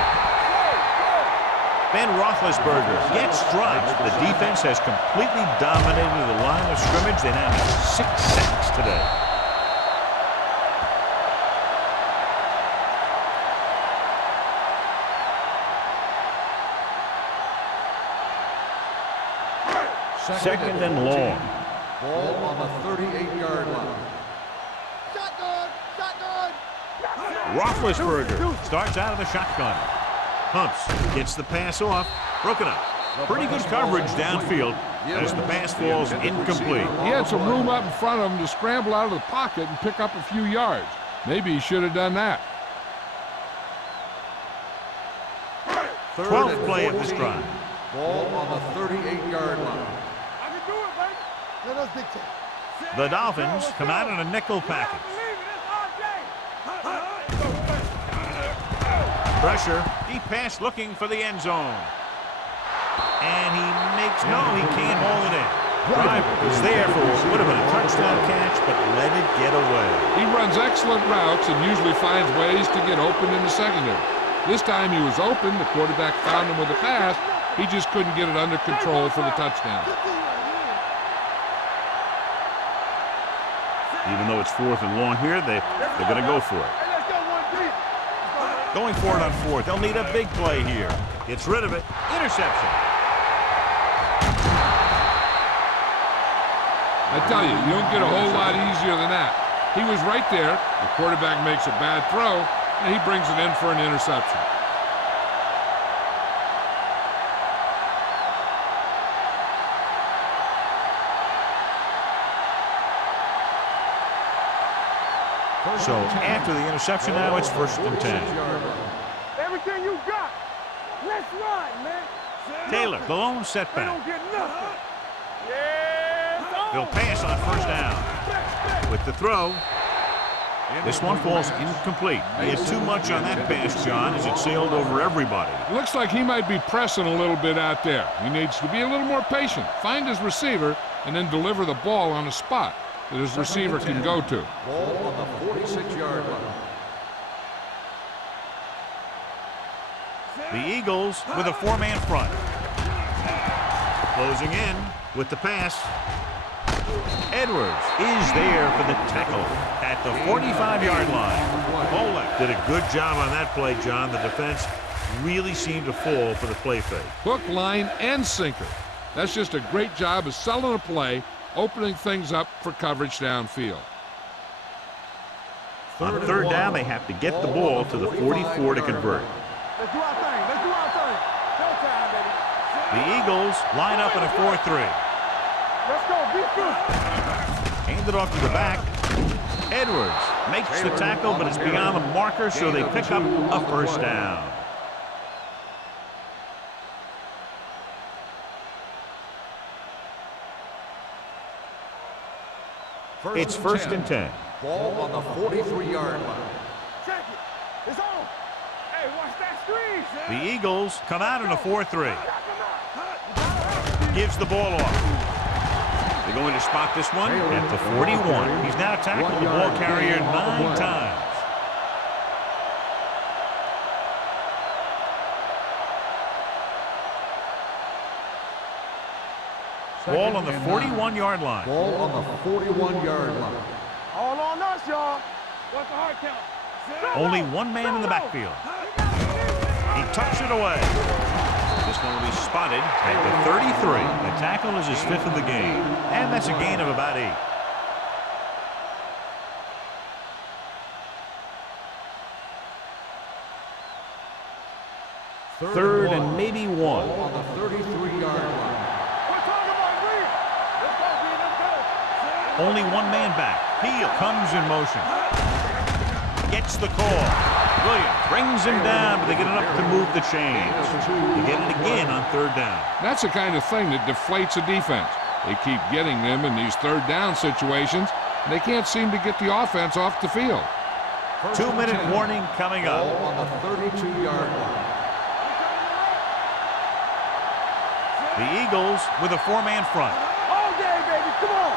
Ben Roethlisberger gets dropped. The defense has completely dominated the line of scrimmage. They now have 6 sacks today. Second and long. Ball on the 38-yard line. Shotgun. Roethlisberger starts out of the shotgun. Pumps, gets the pass off, broken up. Pretty good coverage downfield as the pass falls incomplete. He had some room up in front of him to scramble out of the pocket and pick up a few yards. Maybe he should have done that. 12th play of this drive. Ball on the 38-yard line. I can do it, baby. Let us dictate. The Dolphins come out in a nickel package. Pressure, deep pass looking for the end zone. And he can't haul it in. Driver is there for what would have been a touchdown catch, but let it get away. He runs excellent routes and usually finds ways to get open in the secondary. This time he was open, the quarterback found him with a pass, he just couldn't get it under control for the touchdown. Even though it's 4th and long here, they're going to go for it. Going for it on 4th. They'll need a big play here. Gets rid of it. Interception. I tell you, you don't get a whole lot easier than that. He was right there. The quarterback makes a bad throw, and he brings it in for an interception. So after the interception now, it's 1st and 10. Everything you got. Let's run, man. Taylor, the lone They setback. don't get nothing. Yeah. They'll pass on 1st down. with the throw. This one falls incomplete. He had too much on that pass, John, as it sailed over everybody. It looks like he might be pressing a little bit out there. He needs to be a little more patient, find his receiver, and then deliver the ball on a spot that his receiver can go to. Ball on the 46-yard line. The Eagles with a four-man front. Closing in with the pass. Edwards is there for the tackle at the 45-yard line. Bolek did a good job on that play, John. The defense really seemed to fall for the play fake. Hook, line, and sinker. That's just a great job of selling a play, opening things up for coverage downfield. On third down, they have to get the ball to the 44 to convert. Let's do our thing. Let's do our thing. Showtime, baby. The Eagles line up in a 4-3. Let's go. Be good. Hand it off to the back. Edwards makes the tackle, but it's beyond the marker, so they pick up a first down. It's first and 10. Ball on the 43-yard line. Check it. It's on. Hey, watch that screen. The Eagles come out in a 4-3. Gives the ball off. They're going to spot this one at the 41. He's now tackled the ball carrier 9 times. Ball on the 41-yard line. Ball on the 41-yard line. All on us, y'all. What's the hard count? Only one man in the backfield. He tucks it away. This one will be spotted at the 33. The tackle is his 5th of the game, and that's a gain of about 8. Third and maybe 1. Ball on the 33-yard line. We're talking about Reed. Let's go, Reed. Let's go. Only one man back. Heel comes in motion. Gets the call. Williams brings him down, but they get enough to move the chains. They get it again on third down. That's the kind of thing that deflates a defense. They keep getting them in these third down situations, and they can't seem to get the offense off the field. 2-minute warning coming Ball up. on the 32-yard line. The Eagles with a 4-man front. All day, baby. Come on.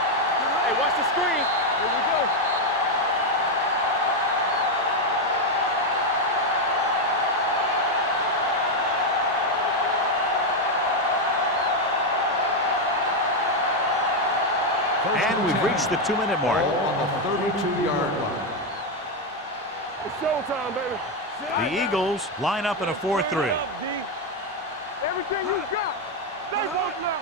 Hey, watch the screen. Here we go. And we've reached the 2-minute mark. Ball on the 32-yard line. It's showtime, baby. The Eagles line up in a 4-3. Everything you got. Stay close now.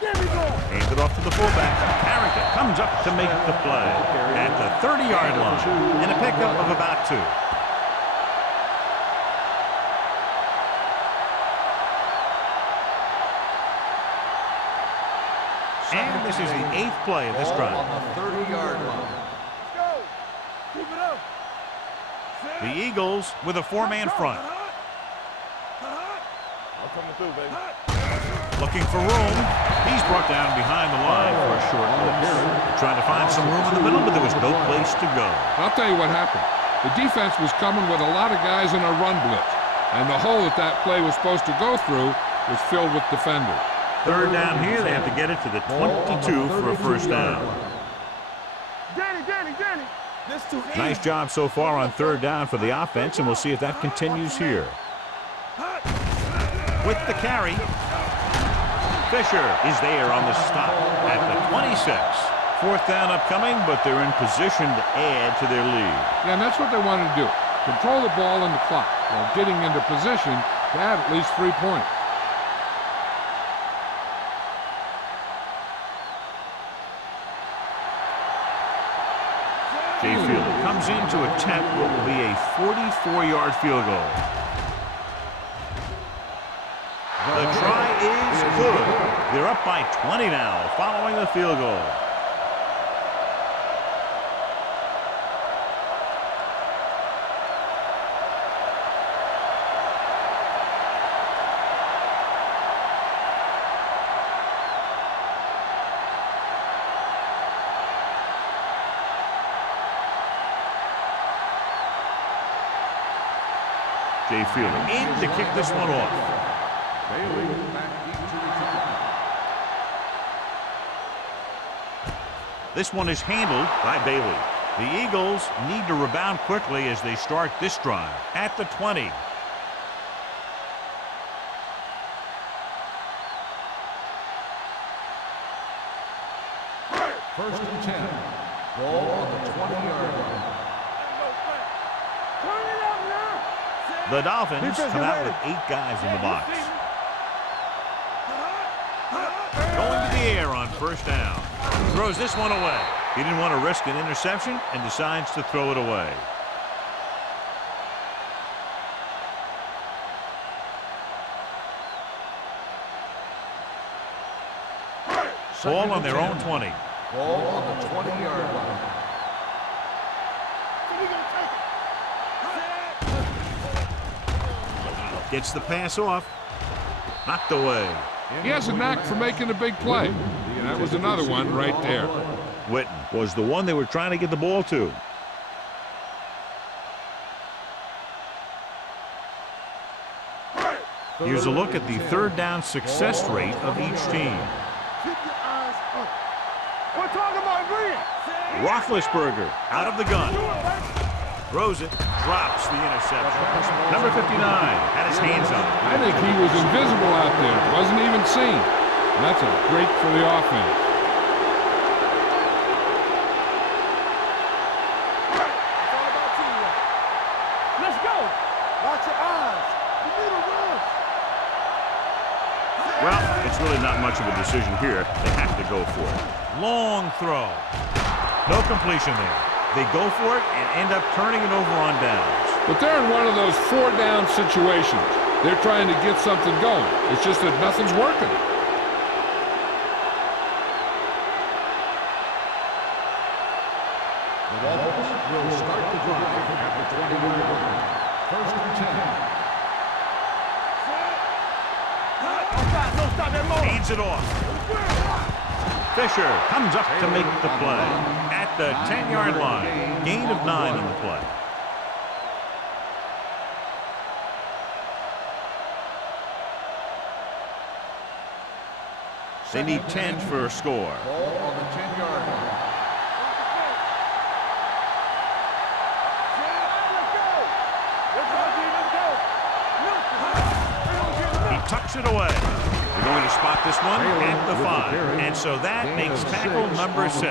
Give me more. Hands it off to the fullback. Harrington comes up to make the play at the 30-yard line and a pickup of about 2. And this is the 8th play of this Ball drive. on the 30-yard line. Let's go. Keep it up. The Eagles with a 4-man front. I'm coming through, baby. Looking for room. He's brought down behind the line for a short loss. Trying to find some room in the middle, but there was no place to go. I'll tell you what happened. The defense was coming with a lot of guys in a run blitz, and the hole that that play was supposed to go through was filled with defenders. Third down here, they have to get it to the 22 for a first down. Danny. This too easy. Nice job so far on third down for the offense, and we'll see if that continues here. With the carry, Fisher is there on the stop at the 26. 4th down upcoming, but they're in position to add to their lead. Yeah, and that's what they want to do. Control the ball and the clock while getting into position to have at least 3 points. Jay Fielder comes in to attempt what will be a 44-yard field goal. The try is good. They're up by 20 now following the field goal. they feel it. In to kick this one off. Bailey back into the kickoff. This one is handled by Bailey. The Eagles need to rebound quickly as they start this drive at the 20. First and 10. Ball on the 20-yard line. The Dolphins come out with 8 guys in the box. Going to the air on first down. Throws this one away. He didn't want to risk an interception and decides to throw it away. Ball on their own 20. Ball on the 20-yard line. Gets the pass off. Knocked away. He has a knack for making a big play. And that was another one right there. Witten was the one they were trying to get the ball to. Here's a look at the third down success rate of each team. Keep your eyes up. We're talking about green. Roethlisberger out of the gun. Throws it. Drops the interception. Number 59 had his hands up. I think he was invisible out there. Wasn't even seen. And that's a break for the offense. Let's go. Watch your eyes. You need a rush. Well, it's really not much of a decision here. They have to go for it. Long throw. No completion there. They go for it and end up turning it over on downs. But they're in one of those 4-down situations. They're trying to get something going. It's just that nothing's working. The Dolphins will start the drive at the 20-yard line. First and 10. No stop that motor. Hands it off. Fisher comes up to make the play at the 10-yard line. Gain of 9 on the play. They need 10 for a score. Ball on the 10-yard line. He tucks it away. They're going to spot this one at the 5. And so that makes tackle number 6.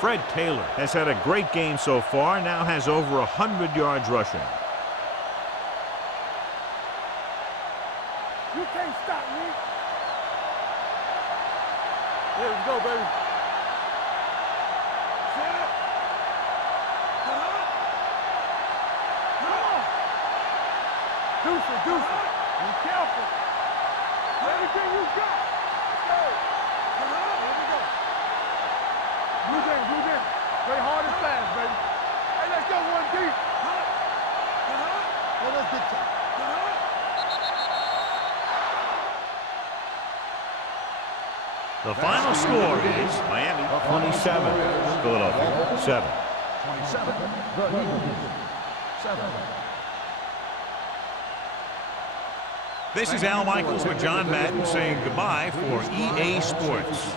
Fred Taylor has had a great game so far, now has over 100 yards rushing. You can't stop me. Here we go, baby. Deuce it. Be careful. Everything you got. Go. Here we go. Blue game. Play hard and fast, baby. Hey, let's go one deep. Well, let's get time. The final score is Miami 27, Philadelphia 7. 27. The Eagles. 7. This is Al Michaels with John Madden saying goodbye for EA Sports.